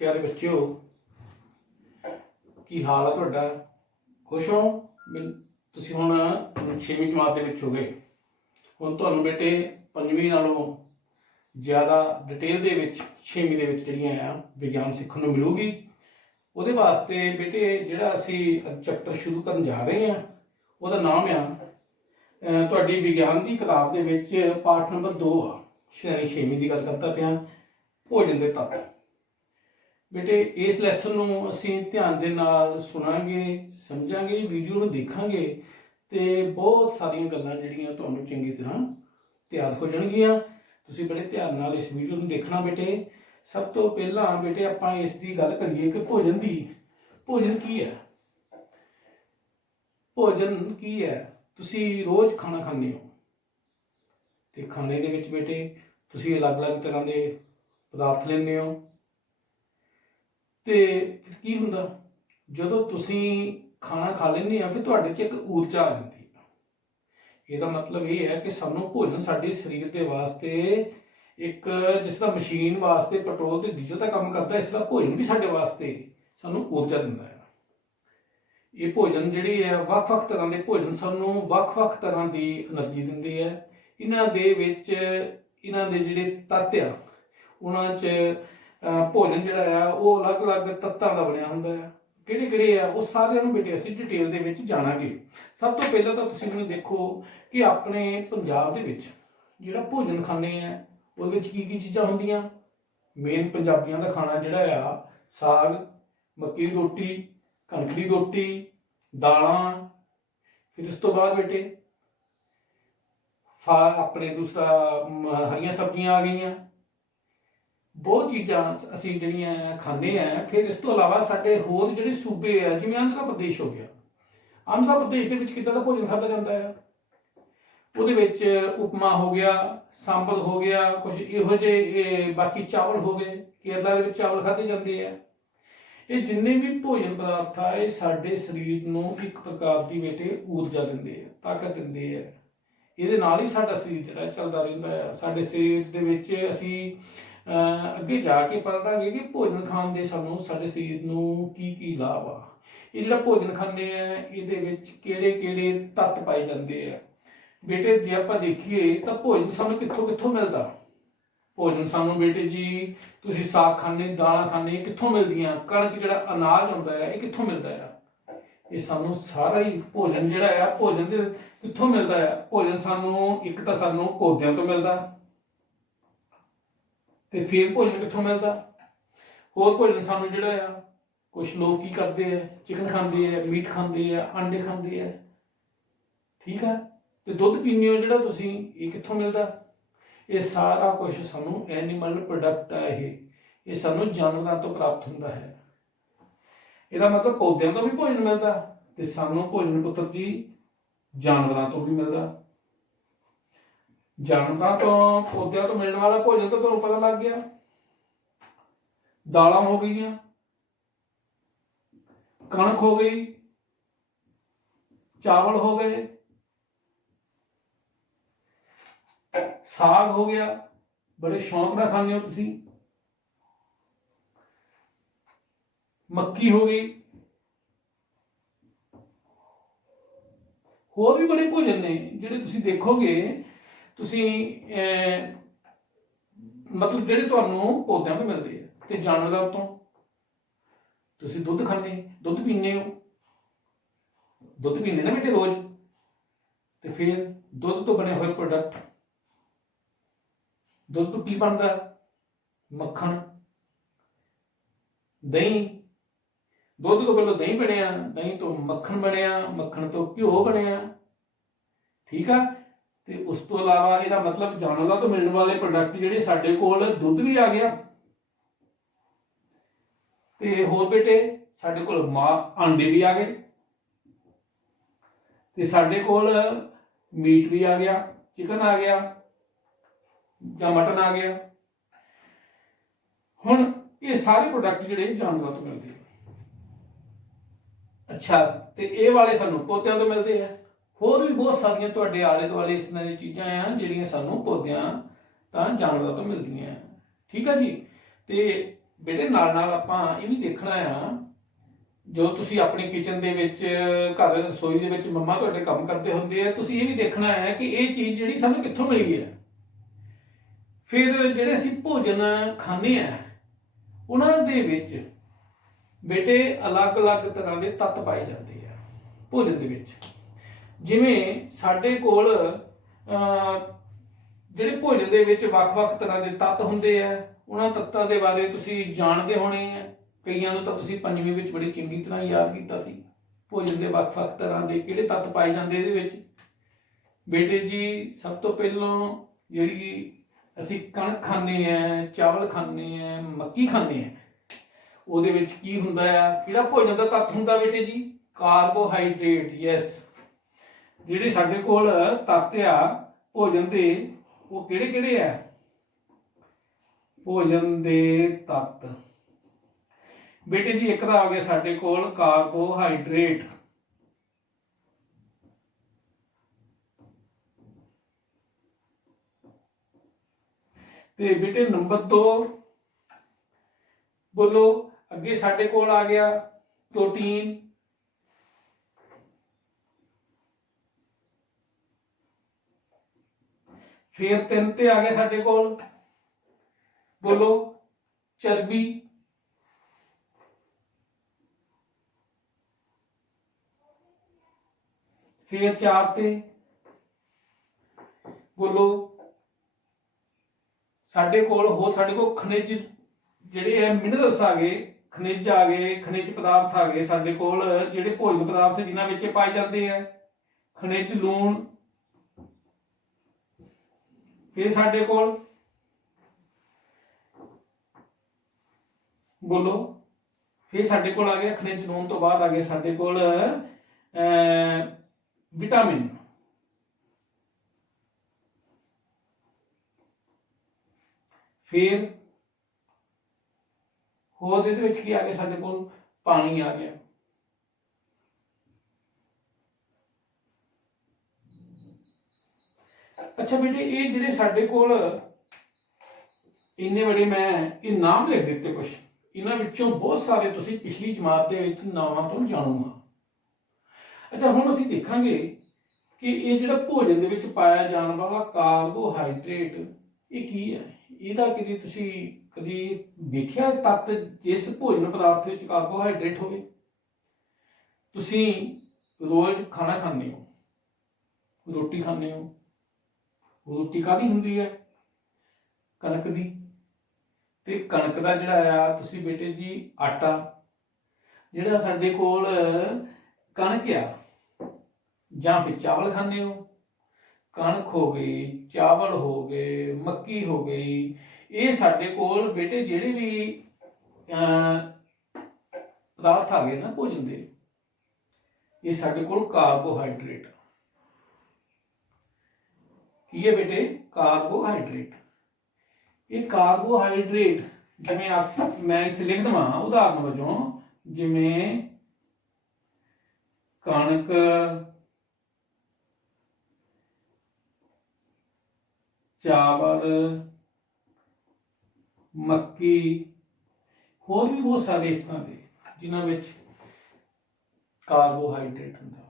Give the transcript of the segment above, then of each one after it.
प्यारे बच्चों, की हाल है तुहाडा? खुश हो? तुसीं हुण 6वीं जमात दे विच हो गए। हुण तुहानूं बेटे 5वीं नालों ज़्यादा डिटेल दे विच 6वीं दे विच जिहड़ियां आ विग्यान सीखण नूं मिलूगी। ਉਹਦੇ वास्ते बेटे ਜਿਹੜਾ ਅਸੀਂ चैप्टर शुरू करन जा रहे हैं ਉਹਦਾ नाम आ ਤੁਹਾਡੀ विज्ञान की किताब ਦੇ ਵਿੱਚ पाठ नंबर 2 आ। श्रेणी 6वीं की गल करता पिया, भोजन के तत्व। बेटे इस लैसन नूं असीं ध्यान दे नाल सुनांगे, समझांगे, वीडियो नूं देखांगे ते बहुत सारियां गल्लां जिहड़ियां तुहानूं चंगी तरह तैयार हो जाणगीਆਂ। तुसीं बड़े ध्यान नाल इस वीडियो नूं देखना बेटे। सब तो पहला बेटे आपां इस दी गल करिए कि भोजन की है। भोजन की है? तुसीं रोज़ खाना खांदे हो ते खाने दे विच बेटे तुसीं अलग अलग तरह के पदार्थ लैंदे हो ते की हुंदा जदों तुसीं खाना खा लैंदे आ फिर तुहाडे च एक ऊर्जा आ जांदी है। ਇਹਦਾ मतलब ये है कि सानूं भोजन साडे शरीर के वास्ते एक जिस तरह मशीन वास्ते पेट्रोल ते डीजल का काम करता है, इस तरह भोजन भी साडे वास्ते सानूं ऊर्जा दिंदा है। ये भोजन जिहड़ी है ਵੱਖ-ਵੱਖ तरह के भोजन सानूं ਵੱਖ-ਵੱਖ तरह की एनर्जी दिंदे है। इन्हां दे विच इन्हां दे जिहड़े तत्त आ उन्हां च भोजन जिहड़ा आ वो अलग-अलग तत्तां दा बनिया हुंदा है। किहड़े-किहड़े आ वो सारिआं नूं बेटे असीं डिटेल दे विच जाणांगे। सब तो पहलां तां तुसीं मैनूं देखो कि अपने पंजाब दे विच जिहड़ा भोजन खाने आ ਉਹਦੇ ਵਿੱਚ ਕੀ ਚੀਜ਼ਾਂ ਹੁੰਦੀਆਂ। ਮੇਨ ਪੰਜਾਬੀਆਂ ਦਾ ਖਾਣਾ ਜਿਹੜਾ ਆ ਸਾਗ, ਮੱਕੀ ਦੀ ਰੋਟੀ, ਕਣਕ ਦੀ ਰੋਟੀ, ਦਾਲਾਂ। ਫਿਰ ਉਸ ਤੋਂ ਬਾਅਦ ਬੇਟੇ ਆਪਣੇ ਦੂਸਰਾ ਹਰੀਆਂ ਸਬਜ਼ੀਆਂ ਆ ਗਈਆਂ। ਬਹੁਤ ਚੀਜ਼ਾਂ ਅਸੀਂ ਜਿਹੜੀਆਂ ਖਾਂਦੇ ਆ। ਫਿਰ ਇਸ ਤੋਂ ਇਲਾਵਾ ਸਾਡੇ ਹੋਰ ਜਿਹੜੇ ਸੂਬੇ ਆ ਜਿਵੇਂ ਆਂਧਰਾ ਪ੍ਰਦੇਸ਼ ਹੋ ਗਿਆ। ਆਂਧਰਾ ਪ੍ਰਦੇਸ਼ ਦੇ ਵਿੱਚ ਕਿੱਦਾਂ ਦਾ ਭੋਜਨ ਖਾਧਾ ਜਾਂਦਾ ਆ? ਉਹਦੇ ਵਿੱਚ ਉਪਮਾ ਹੋ ਗਿਆ, सांभल हो गया, कुछ इहो जे बाकी चावल हो गए। केरला के चावल खाधे जाते हैं। ये जिन्ने भी भोजन पदार्थ आ ये साडे शरीर नूं एक प्रकार की बेटे ऊर्जा दिंदे है, ताकत दिंदे है। ਇਹਦੇ ਨਾਲ ਹੀ ਸਾਡਾ ਸਰੀਰ ਜਿਹੜਾ ਚੱਲਦਾ ਰਹਿੰਦਾ ਹੈ। ਸਾਡੇ ਸਰੀਰ ਦੇ ਵਿੱਚ ਅਸੀਂ ਅੱਗੇ ਜਾ ਕੇ ਪੜ੍ਹਾਂਗੇ ਕਿ ਭੋਜਨ ਖਾਣ ਦੇ ਸਾਨੂੰ ਸਾਡੇ ਸਰੀਰ ਨੂੰ ਕੀ ਲਾਭ ਆ। ਇਹ ਜਿਹੜਾ ਭੋਜਨ ਖਾਂਦੇ ਆ ਇਹਦੇ ਵਿੱਚ ਕਿਹੜੇ ਤੱਤ ਪਾਏ ਜਾਂਦੇ ਆ। बेटे जे आप देखिए तो भोजन सानू कित्थों मिलता। भोजन सानू बेटे जी तुसीं साग खाने, दालां खाने, कित्थों मिलदियां? कणक जिहड़ा अनाज हुंदा है ये कित्थों मिलदा है? ये सानू सारा ही भोजन जिहड़ा है भोजन दे कित्थों मिलदा है? भोजन सानू एक तां सानू पौदियां तो मिलदा ते फिर भोजन कित्थों मिलदा? होर भोजन सानू जिहड़ा है कुछ लोग की करदे है चिकन खांदे है, मीट खांदे है, अंडे खांदे है। ठीक है। तो दुध पीने हो जिहड़ा तुसीं ये कित्थों मिलदा? ये सारा कुछ सानू एनीमल प्रोडक्ट है। ये सानू जानवरां तो प्राप्त हुंदा है। ਇਹਦਾ मतलब पौधों तो भी भोजन मिलता ते सानू भोजन पुत्र जी जानवरां तो भी मिलता। जानवरां तो पौधों तो मिलने वाला भोजन तो तुहानूं पता लग गया। दालां हो गईयां, कणक हो गई, चावल हो गए, साग हो गया, बड़े शौक नाल खांदे हो तुसीं। मक्की हो गई। होर भी बड़े भोजन ने जिहड़े तुसीं देखोगे तुसीं मतलब जिहड़े तुहानूं पौधों तो मिलदे आ ते जानवरां तो। तुसीं दुध खाने, दुध पीने हो, दुध पींदे ना बेटे रोज़। ते फिर दुध तो बने हुए प्रोडक्ट, दुध तो की बनता? मक्खन, दही। दुध तो पहले दही बनिया, दही तो मक्खन बनिया, मक्खन तो घ्यो बनिया। ठीक है। तो उस तो इलावा इसका मतलब जानवरां तो मिलने वाले प्रोडक्ट जिहड़े साडे कोल दुध भी आ गया ते होर बेटे साडे कोल अंडे भी आ गए ते साडे कोल मीट भी आ गया, चिकन आ गया या मटन आ गया। हुण ये सारे प्रोडक्ट जिहड़े जानवरां तो मिलदे। अच्छा, तो ये वाले सानू पौधों तो मिलते हैं। होर भी बहुत सारियां तुहाडे आले दुआले इस तरह दी चीज़ां आ जिहड़ियां सानू पौधों तां जानवरां तो मिलदियां। ठीक है जी। तो ਬੇਟੇ ਨਾਲ ਨਾਲ ਆਪਾਂ ਇਹ ਵੀ ਦੇਖਣਾ ਆ, ਜੋ ਤੁਸੀਂ ਆਪਣੇ ਕਿਚਨ ਦੇ ਵਿੱਚ ਘਰ ਰਸੋਈ ਦੇ ਵਿੱਚ ਮੰਮਾ ਤੁਹਾਡੇ ਕੰਮ ਕਰਦੇ ਹੁੰਦੇ ਆ, ਤੁਸੀਂ ਇਹ ਵੀ ਦੇਖਣਾ ਹੈ ਕਿ ਇਹ ਚੀਜ਼ ਜਿਹੜੀ ਸਾਨੂੰ ਕਿੱਥੋਂ ਮਿਲੀ ਹੈ। ਫਿਰ ਜਿਹੜੇ ਅਸੀਂ ਭੋਜਨ ਖਾਂਦੇ ਆ ਉਹਨਾਂ ਦੇ ਵਿੱਚ ਬੇਟੇ ਅਲੱਗ-ਅਲੱਗ ਤਰ੍ਹਾਂ ਦੇ ਤੱਤ ਪਾਏ ਜਾਂਦੇ ਆ ਭੋਜਨ ਦੇ ਵਿੱਚ। ਜਿਵੇਂ ਸਾਡੇ ਕੋਲ ਜਿਹੜੇ ਭੋਜਨ ਦੇ ਵਿੱਚ ਵੱਖ-ਵੱਖ ਤਰ੍ਹਾਂ ਦੇ ਤੱਤ ਹੁੰਦੇ ਆ, ਉਹਨਾਂ ਤੱਤਾਂ ਦੇ ਬਾਰੇ ਤੁਸੀਂ ਜਾਣਦੇ ਹੋਣੇ ਆ। ਕਈਆਂ ਨੂੰ ਤਾਂ ਤੁਸੀਂ ਪੰਜਵੀਂ ਵਿੱਚ ਬੜੀ ਚੰਗੀ ਤਰ੍ਹਾਂ ਯਾਦ ਕੀਤਾ ਸੀ, ਭੋਜਨ ਦੇ ਵੱਖ-ਵੱਖ ਤਰ੍ਹਾਂ ਦੇ ਕਿਹੜੇ ਤੱਤ ਪਾਏ ਜਾਂਦੇ ਇਹਦੇ ਵਿੱਚ। ਬੇਟੇ ਜੀ ਸਭ ਤੋਂ ਪਹਿਲਾਂ ਜਿਹੜੀ ਅਸੀਂ ਕਣਕ ਖਾਂਦੇ ਆ, ਚਾਵਲ ਖਾਂਦੇ ਆ, ਮੱਕੀ ਖਾਂਦੇ ਆ, ਉਹਦੇ ਵਿੱਚ ਕੀ ਹੁੰਦਾ ਆ, ਕਿਹੜਾ ਭੋਜਨ ਦਾ ਤੱਤ ਹੁੰਦਾ ਬੇਟੇ ਜੀ? ਕਾਰਬੋਹਾਈਡਰੇਟ। ਯੈਸ, ਜਿਹੜੇ ਸਾਡੇ ਕੋਲ ਤੱਤ ਆ ਭੋਜਨ ਦੇ, ਉਹ ਕਿਹੜੇ ਕਿਹੜੇ ਆ? ਭੋਜਨ ਦੇ ਤੱਤ ਬੇਟੇ ਜੀ ਇੱਕ ਤਾਂ ਆ ਗਿਆ ਸਾਡੇ ਕੋਲ ਕਾਰਬੋਹਾਈਡਰੇਟ, ਤੇ ਬੇਟੇ ਨੰਬਰ 2 ਬੋਲੋ ਅੱਗੇ ਸਾਡੇ ਕੋਲ ਆ ਗਿਆ ਪ੍ਰੋਟੀਨ। ਫਿਰ 3 ਤੇ ਆ ਗਿਆ ਸਾਡੇ ਕੋਲ ਬੋਲੋ ਚਰਬੀ। ਫਿਰ 4 ਤੇ ਬੋਲੋ ਸਾਡੇ ਕੋਲ ਖਣਿਜ, ਜਿਹੜੇ ਹੈ ਮਿਨਰਲਸ ਆ ਗਏ, ਖਣਿਜ ਆ ਗਏ, ਖਣਿਜ ਪਦਾਰਥ ਆ ਗਏ ਸਾਡੇ ਕੋਲ, ਜਿਹੜੇ ਭੋਜਨ ਪਦਾਰਥ ਜਿਨ੍ਹਾਂ ਵਿੱਚ ਪਾਏ ਜਾਂਦੇ ਆ, ਖਣਿਜ, ਲੂਣ। ਫਿਰ ਸਾਡੇ ਕੋਲ ਬੋਲੋ, ਫਿਰ ਸਾਡੇ ਕੋਲ ਆ ਗਿਆ ਖਣਿਜ, ਲੂਣ ਤੋਂ ਬਾਅਦ ਆ ਗਏ ਸਾਡੇ ਕੋਲ ਵਿਟਾਮਿਨ। ਫਿਰ ਹੋਰ ਇਹਦੇ ਵਿੱਚ ਕੀ ਆ ਗਿਆ ਸਾਡੇ ਕੋਲ? ਪਾਣੀ ਆ ਗਿਆ। ਅੱਛਾ ਬੇਟੇ, ਇਹ ਜਿਹੜੇ ਸਾਡੇ ਕੋਲ ਇੰਨੇ ਬੜੇ ਮੈਂ ਇਹ ਨਾਮ ਲਿਖ ਦਿੱਤੇ ਕੁਛ, ਇਹਨਾਂ ਵਿੱਚੋਂ ਬਹੁਤ ਸਾਰੇ ਤੁਸੀਂ ਪਿਛਲੀ ਜਮਾਤ ਦੇ ਵਿੱਚ ਨਾਮਾਂ ਤੋਂ ਜਾਣੂਗਾ। ਅੱਛਾ ਹੁਣ ਅਸੀਂ ਦੇਖਾਂਗੇ ਕਿ ਇਹ ਜਿਹੜਾ ਭੋਜਨ ਦੇ ਵਿੱਚ ਪਾਇਆ ਜਾਣ ਵਾਲਾ ਕਾਰਬੋਹਾਈਡਰੇਟ ਇਹ ਕੀ ਹੈ। ਇਹਦਾ ਤੁਸੀਂ ਕਦੀ ਦੇਖਿਆ ਤੱਤ ਜਿਸ ਭੋਜਨ ਪਦਾਰਥ ਵਿੱਚ ਕਾਰਬੋਹਾਈਡਰੇਟ ਹੋਵੇ? ਤੁਸੀਂ ਰੋਜ਼ ਖਾਣਾ ਖਾਂਦੇ ਹੋ, ਰੋਟੀ ਖਾਂਦੇ ਹੋ, ਰੋਟੀ ਕਾਹਦੀ ਹੁੰਦੀ ਹੈ? ਕਣਕ ਦੀ। ਤੇ ਕਣਕ ਦਾ ਜਿਹੜਾ ਆ ਤੁਸੀਂ ਬੇਟੇ ਜੀ ਆਟਾ, ਜਿਹੜਾ ਸਾਡੇ ਕੋਲ ਕਣਕ ਆ, ਜਾਂ ਫਿਰ ਚਾਵਲ ਖਾਂਦੇ ਹੋ, ਕਣਕ ਹੋ ਗਈ, ਚਾਵਲ ਹੋ ਗਏ, ਮੱਕੀ ਹੋ ਗਈ, ਇਹ ਸਾਡੇ ਕੋਲ ਬੇਟੇ ਜਿਹੜੇ ਵੀ ਪਦਾਰਥ ਆ ਗਏ ਨਾ ਭੋਜਨ ਦੇ, ਇਹ ਸਾਡੇ ਕੋਲ ਕਾਰਬੋਹਾਈਡਰੇਟ। ਕੀ ਹੈ ਬੇਟੇ? ਕਾਰਬੋਹਾਈਡਰੇਟ। ਇਹ ਕਾਰਬੋਹਾਈਡਰੇਟ ਜਿਵੇਂ ਮੈਂ ਇੱਥੇ ਲਿਖ ਦਵਾਂ ਉਦਾਹਰਨ ਵਜੋਂ, ਜਿਵੇਂ ਕਣਕ, ਚਾਵਲ, ਮੱਕੀ, ਹੋਰ ਵੀ ਬਹੁਤ ਸਾਰੇ ਇਸ ਤਰ੍ਹਾਂ ਦੇ ਜਿਨ੍ਹਾਂ ਵਿੱਚ ਕਾਰਬੋਹਾਈਡਰੇਟ ਹੁੰਦਾ।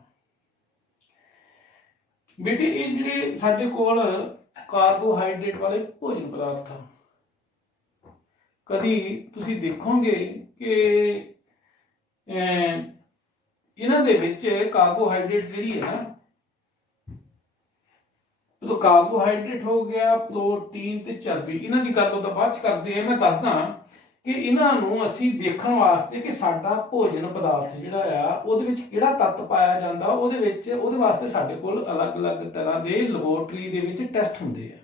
ਬੇਟੇ ਇਹ ਜਿਹੜੇ ਸਾਡੇ ਕੋਲ ਕਾਰਬੋਹਾਈਡਰੇਟ ਵਾਲੇ ਭੋਜਨ ਪਦਾਰਥ ਆ, ਕਦੀ ਤੁਸੀਂ ਦੇਖੋਗੇ ਕਿ ਇਹਨਾਂ ਦੇ ਵਿੱਚ ਕਾਰਬੋਹਾਈਡਰੇਟ ਜਿਹੜੀ ਹੈ ਨਾ, ਜਦੋਂ ਕਾਰਬੋਹਾਈਡਰੇਟ ਹੋ ਗਿਆ, ਪ੍ਰੋਟੀਨ ਤੇ ਚਰਬੀ, ਇਹਨਾਂ ਦੀ ਗੱਲ ਤਾਂ ਬਾਅਦ ਚ ਕਰਦੇ ਆ। ਮੈਂ ਦੱਸਦਾ ਕਿ ਇਹਨਾਂ ਨੂੰ ਅਸੀਂ ਦੇਖਣ ਵਾਸਤੇ ਕਿ ਸਾਡਾ ਭੋਜਨ ਪਦਾਰਥ ਜਿਹੜਾ ਆ ਉਹਦੇ ਵਿੱਚ ਕਿਹੜਾ ਤੱਤ ਪਾਇਆ ਜਾਂਦਾ, ਉਹਦੇ ਵਾਸਤੇ ਸਾਡੇ ਕੋਲ ਅਲੱਗ-ਅਲੱਗ ਤਰ੍ਹਾਂ ਦੇ ਲੈਬੋਰੇਟਰੀ ਦੇ ਵਿੱਚ ਟੈਸਟ ਹੁੰਦੇ ਆ।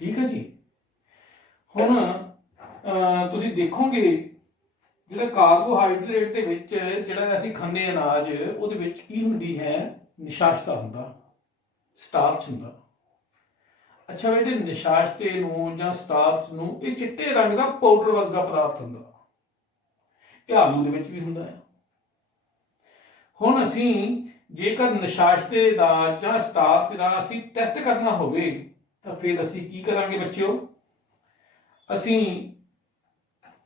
ਠੀਕ ਹੈ ਜੀ। ਹੁਣ ਤੁਸੀਂ ਦੇਖੋਗੇ ਜਿਹੜਾ ਕਾਰਬੋਹਾਈਡਰੇਟ ਦੇ ਵਿੱਚ ਜਿਹੜਾ ਅਸੀਂ ਖਾਂਦੇ ਅਨਾਜ, ਉਹਦੇ ਵਿੱਚ ਕੀ ਹੁੰਦੀ ਹੈ? ਨਿਸ਼ਾਸ਼ਤਾ ਹੁੰਦਾ, ਸਟਾਰਚ ਹੁੰਦਾ। ਅੱਛਾ ਬੇਟੇ, ਨਿਸ਼ਾਸ਼ਤੇ ਨੂੰ ਜਾਂ ਸਟਾਰਚ ਨੂੰ ਇਹ ਚਿੱਟੇ ਰੰਗ ਦਾ ਪਾਊਡਰ ਵਰਗਾ ਪਦਾਰਥ ਹੁੰਦਾ, ਇਹ ਆਲੂ ਦੇ ਵਿੱਚ ਵੀ ਹੁੰਦਾ ਹੈ। ਹੁਣ ਅਸੀਂ ਜੇਕਰ ਨਿਸ਼ਾਸ਼ਤੇ ਦਾ ਜਾਂ ਸਟਾਰਚ ਦਾ ਅਸੀਂ ਟੈਸਟ ਕਰਨਾ ਹੋਵੇ ਤਾਂ ਫਿਰ ਅਸੀਂ ਕੀ ਕਰਾਂਗੇ ਬੱਚਿਓ? ਅਸੀਂ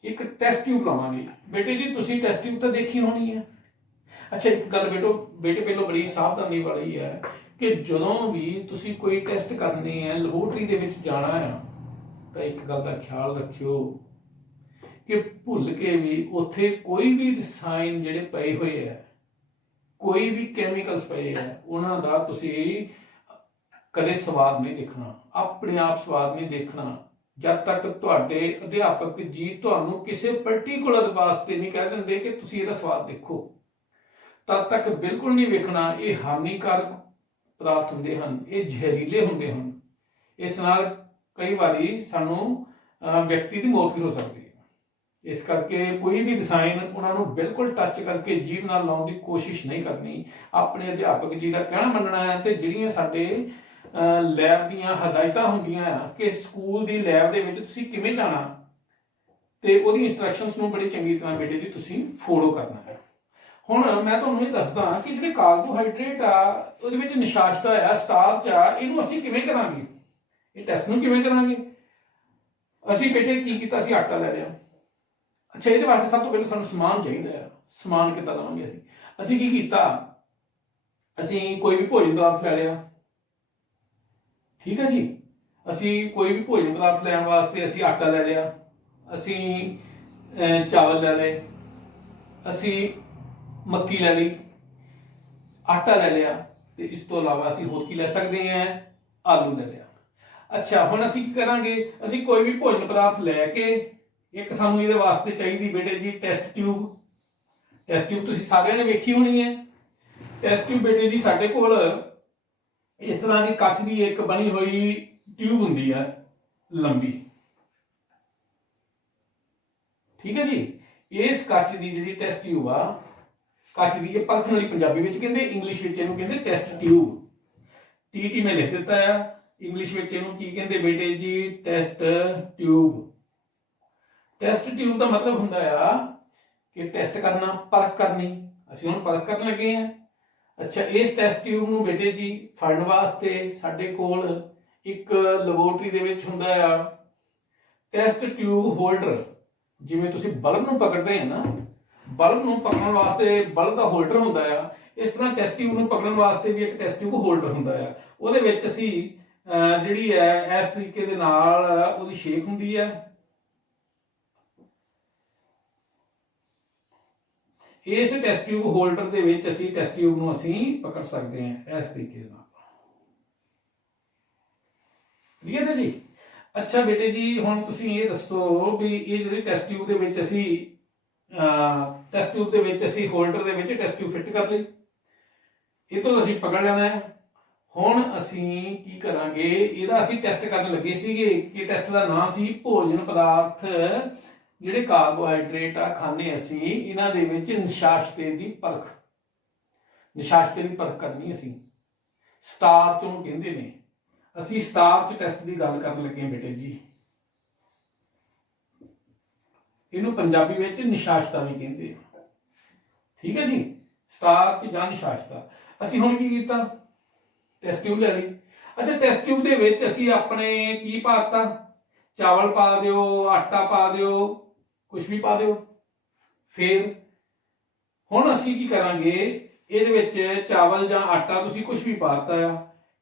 ਇੱਕ ਟੈਸਟ ਟਿਊਬ ਲਾਵਾਂਗੇ। ਬੇਟੇ ਜੀ ਤੁਸੀਂ ਟੈਸਟ ਟਿਊਬ ਤਾਂ ਦੇਖੀ ਹੋਣੀ ਹੈ। ਅੱਛਾ ਇੱਕ ਗੱਲ ਬੇਟੇ ਪਹਿਲਾਂ ਬੜੀ ਸਾਵਧਾਨੀ ਵਾਲੀ ਹੈ ਕਿ ਜਦੋਂ ਵੀ ਤੁਸੀਂ ਕੋਈ ਟੈਸਟ ਕਰਨੇ ਹੈ, ਲੈਬੋਰਟਰੀ ਦੇ ਵਿੱਚ ਜਾਣਾ ਆ, ਤਾਂ ਇੱਕ ਗੱਲ ਦਾ ਖਿਆਲ ਰੱਖਿਓ ਕਿ ਭੁੱਲ ਕੇ ਵੀ ਉੱਥੇ ਕੋਈ ਵੀ ਰਸਾਇਣ ਜਿਹੜੇ ਪਏ ਹੋਏ ਆ, ਕੋਈ ਵੀ ਕੈਮੀਕਲਸ ਪਏ ਆ, ਉਹਨਾਂ ਦਾ ਤੁਸੀਂ ਕਦੇ ਸਵਾਦ ਨਹੀਂ ਦੇਖਣਾ, ਆਪਣੇ ਆਪ ਸਵਾਦ ਨਹੀਂ ਦੇਖਣਾ ਜਦ ਤੱਕ ਤੁਹਾਡੇ ਅਧਿਆਪਕ ਜੀ ਤੁਹਾਨੂੰ ਕਿਸੇ ਪਰਟੀਕੂਲਰ ਵਾਸਤੇ ਨਹੀਂ ਕਹਿ ਦਿੰਦੇ ਕਿ ਤੁਸੀਂ ਇਹਦਾ ਸਵਾਦ ਦੇਖੋ, ਤਦ ਤੱਕ ਬਿਲਕੁਲ ਨਹੀਂ ਵੇਖਣਾ। ਇਹ ਹਾਨੀਕਾਰਕ ਪਦਾਰਥ ਹੁੰਦੇ ਹਨ, ਇਹ ਜ਼ਹਿਰੀਲੇ ਹੁੰਦੇ ਹਨ। ਇਸ ਨਾਲ ਕਈ ਵਾਰੀ ਸਾਨੂੰ ਵਿਅਕਤੀ ਦੀ ਮੌਤ ਵੀ ਹੋ ਸਕਦੀ ਹੈ। ਇਸ ਕਰਕੇ ਕੋਈ ਵੀ ਰਸਾਇਣ ਉਹਨਾਂ ਨੂੰ ਬਿਲਕੁਲ ਟੱਚ ਕਰਕੇ ਜੀਭ ਨਾਲ ਲਾਉਣ ਦੀ ਕੋਸ਼ਿਸ਼ ਨਹੀਂ ਕਰਨੀ। ਆਪਣੇ ਅਧਿਆਪਕ ਜੀ ਦਾ ਕਹਿਣਾ ਮੰਨਣਾ ਹੈ। ਤੇ ਜਿਹੜੀਆਂ ਸਾਡੇ ਲੈਬ ਦੀਆਂ ਹਦਾਇਤਾਂ ਹੁੰਦੀਆਂ ਆ ਕਿ ਸਕੂਲ ਦੀ ਲੈਬ ਦੇ ਵਿੱਚ ਤੁਸੀਂ ਕਿਵੇਂ ਜਾਣਾ, ਤੇ ਉਹਦੀ ਇੰਸਟਰਕਸ਼ਨਸ ਨੂੰ ਬੜੀ ਚੰਗੀ ਤਰ੍ਹਾਂ ਬੇਟੇ ਜੀ ਤੁਸੀਂ ਫੋਲੋ ਕਰਨਾ ਹੈ। ਹੁਣ ਮੈਂ ਤੁਹਾਨੂੰ ਇਹ ਦੱਸਦਾ ਕਿ ਜਿਹੜੇ ਕਾਰਬੋਹਾਈਡਰੇਟ ਆ ਉਹਦੇ ਵਿੱਚ ਨਿਸ਼ਾਸ਼ਤਾ ਆ, ਸਟਾਰਚ ਆ, ਇਹਨੂੰ ਅਸੀਂ ਕਿਵੇਂ ਕਰਾਂਗੇ, ਇਹ ਟੈਸਟ ਨੂੰ ਕਿਵੇਂ ਕਰਾਂਗੇ। ਅਸੀਂ ਬੇਟੇ ਕੀ ਕੀਤਾ, ਅਸੀਂ ਆਟਾ ਲੈ ਲਿਆ। ਅੱਛਾ ਇਹਦੇ ਵਾਸਤੇ ਸਭ ਤੋਂ ਪਹਿਲਾਂ ਸਾਨੂੰ ਸਮਾਨ ਚਾਹੀਦਾ ਹੈ। ਸਮਾਨ ਕਿੱਦਾਂ ਲਵਾਂਗੇ ਅਸੀਂ ਕੀ ਕੀਤਾ, ਅਸੀਂ ਕੋਈ ਵੀ ਭੋਜਨ ਪਦਾਰਥ ਲੈ ਲਿਆ। ਠੀਕ ਹੈ ਜੀ, ਅਸੀਂ ਕੋਈ ਵੀ ਭੋਜਨ ਪਦਾਰਥ ਲੈਣ ਵਾਸਤੇ ਅਸੀਂ ਆਟਾ ਲੈ ਲਿਆ, ਅਸੀਂ ਚਾਵਲ ਲੈ ਲਏ, ਅਸੀਂ ਮੱਕੀ ਲੈ ਲਈ, ਆਟਾ ਲੈ ਲਿਆ, ਤੇ ਇਸ ਤੋਂ ਇਲਾਵਾ ਅਸੀਂ ਹੋਰ ਕੀ ਲੈ ਸਕਦੇ ਹਾਂ, ਆਲੂ ਲੈ ਲਿਆ। ਅੱਛਾ ਹੁਣ ਅਸੀਂ ਕੀ ਕਰਾਂਗੇ, ਅਸੀਂ ਕੋਈ ਵੀ ਭੋਜਨ ਪਦਾਰਥ ਲੈ ਕੇ ਇੱਕ ਸਾਨੂੰ ਇਹਦੇ ਵਾਸਤੇ ਚਾਹੀਦੀ ਬੇਟੇ ਜੀ ਟੈਸਟ ਟਿਊਬ। ਟੈਸਟ ਟਿਊਬ ਤੁਸੀਂ ਸਾਰਿਆਂ ਨੇ ਵੇਖੀ ਹੋਣੀ ਹੈ। ਟੈਸਟ ਟਿਊਬ ਬੇਟੇ ਜੀ ਸਾਡੇ ਕੋਲ ਇਸ ਤਰ੍ਹਾਂ ਦੀ ਕੱਚ ਦੀ ਇੱਕ ਬਣੀ ਹੋਈ ਟਿਊਬ ਹੁੰਦੀ ਹੈ, ਲੰਬੀ। ਠੀਕ ਹੈ ਜੀ, ਇਸ ਕੱਚ ਦੀ ਜਿਹੜੀ ਟੈਸਟ ਟਿਊਬ ਆ, ਕੱਚ ਦੀ, ਇਹ ਪਰਖਣ ਵਾਲੀ ਪੰਜਾਬੀ ਵਿੱਚ ਕਹਿੰਦੇ, ਇੰਗਲਿਸ਼ ਵਿੱਚ ਇਹਨੂੰ ਕਹਿੰਦੇ ਟੈਸਟ ਟਿਊਬ। ਟੀ ਮੈਂ ਲਿਖ ਦਿੱਤਾ ਆ, ਇੰਗਲਿਸ਼ ਵਿੱਚ ਇਹਨੂੰ ਕੀ ਕਹਿੰਦੇ ਬੇਟੇ ਜੀ, ਟੈਸਟ ਟਿਊਬ। ਟੈਸਟ ਟਿਊਬ ਦਾ ਮਤਲਬ ਹੁੰਦਾ ਆ ਕਿ ਟੈਸਟ ਕਰਨਾ, ਪਰਖ ਕਰਨੀ। ਅਸੀਂ ਹੁਣ ਪਰਖ ਕਰਨ ਲੱਗੇ ਹਾਂ। ਅੱਛਾ ਇਸ ਟੈਸਟ ਟਿਊਬ ਨੂੰ ਬੇਟੇ ਜੀ ਫੜਨ ਵਾਸਤੇ ਸਾਡੇ ਕੋਲ ਇੱਕ ਲੈਬੋਰਟਰੀ ਦੇ ਵਿੱਚ ਹੁੰਦਾ ਆ ਟੈਸਟ ਟਿਊਬ ਹੋਲਡਰ। ਜਿਵੇਂ ਤੁਸੀਂ ਬਲਬ ਨੂੰ ਪਕੜਦੇ ਆ ਨਾ, ਬਲਬ ਨੂੰ ਪਕੜਨ ਵਾਸਤੇ ਬਲਬ ਦਾ ਹੋਲਡਰ ਹੁੰਦਾ ਆ, ਇਸ ਤਰ੍ਹਾਂ ਟੈਸਟ ਟਿਊਬ ਨੂੰ ਪਕੜਨ ਵਾਸਤੇ ਵੀ ਇੱਕ ਟੈਸਟ ਟਿਊਬ ਹੋਲਡਰ ਹੁੰਦਾ ਆ। ਉਹਦੇ ਵਿੱਚ ਅਸੀਂ ਜਿਹੜੀ ਹੈ ਇਸ ਤਰੀਕੇ ਦੇ ਨਾਲ ਉਹਦੀ ਸ਼ੇਪ ਹੁੰਦੀ ਹੈ। ਇਸ ਟੈਸਟ ਟਿਊਬ ਹੋਲਡਰ ਦੇ ਵਿੱਚ ਅਸੀਂ ਟੈਸਟ ਟਿਊਬ ਨੂੰ ਅਸੀਂ ਪਕੜ ਸਕਦੇ ਹਾਂ ਇਸ ਤਰੀਕੇ ਨਾਲ। ਠੀਕ ਹੈ ਜੀ। ਅੱਛਾ ਬੇਟੇ ਜੀ ਹੁਣ ਤੁਸੀਂ ਇਹ ਦੱਸੋ ਵੀ ਇਹ ਜਿਹੜੀ ਟੈਸਟ ਟਿਊਬ ਦੇ ਵਿੱਚ ਅਸੀਂ ਹੋਲਡਰ ਦੇ ਵਿੱਚ ਟੈਸਟ ਟਿਊਬ ਫਿੱਟ ਕਰ ਲਈ, ਇਹ ਤੋਂ ਅਸੀਂ ਪਕੜ ਲੈਣਾ ਹੈ। ਹੁਣ ਅਸੀਂ ਕੀ ਕਰਾਂਗੇ, ਇਹਦਾ ਅਸੀਂ ਟੈਸਟ ਕਰਨ ਲੱਗੇ ਸੀਗੇ ਕਿ ਟੈਸਟ ਦਾ ਨਾਮ ਸੀ ਭੋਜਨ ਪਦਾਰਥ ਜਿਹੜੇ ਕਾਰਬੋਹਾਈਡਰੇਟ ਆ ਖਾਂਦੇ ਅਸੀਂ, ਇਹਨਾਂ ਦੇ ਵਿੱਚ ਨਿਸ਼ਾਸ਼ਤੇ ਦੀ ਪਰਖ। ਨਿਸ਼ਾਸ਼ਤੇ ਦੀ ਪਰਖ ਕਰਨੀ ਅਸੀਂ, ਸਟਾਰਚ ਨੂੰ ਕਹਿੰਦੇ ਨੇ। ਅਸੀਂ ਸਟਾਰਚ ਟੈਸਟ ਦੀ ਗੱਲ ਕਰਨ ਲੱਗੇ ਬੇਟੇ ਜੀ। ਇਹਨੂੰ ਪੰਜਾਬੀ ਵਿੱਚ ਨਿਸ਼ਾਸ਼ਤਾ ਵੀ ਕਹਿੰਦੇ। ਠੀਕ ਹੈ ਜੀ, ਸਟਾਰਚ ਜਾਂ ਨਿਸ਼ਾਸ਼ਤਾ। ਅਸੀਂ ਹੁਣ ਕੀ ਕੀਤਾ, ਟੈਸਟ ਟਿਊਬ ਲੈ ਲਈ। ਅੱਛਾ ਟੈਸਟ ਟਿਊਬ ਦੇ ਵਿੱਚ ਅਸੀਂ ਆਪਣੇ ਕੀ ਪਾਤਾ, ਚਾਵਲ ਪਾ ਦਿਓ, ਆਟਾ ਪਾ ਦਿਓ, ਕੁਝ ਵੀ ਪਾ ਦਿਓ। ਫਿਰ ਹੁਣ ਅਸੀਂ ਕੀ ਕਰਾਂਗੇ, ਇਹਦੇ ਵਿੱਚ ਚਾਵਲ ਜਾਂ ਆਟਾ ਤੁਸੀਂ ਕੁਝ ਵੀ ਪਾਤਾ ਆ,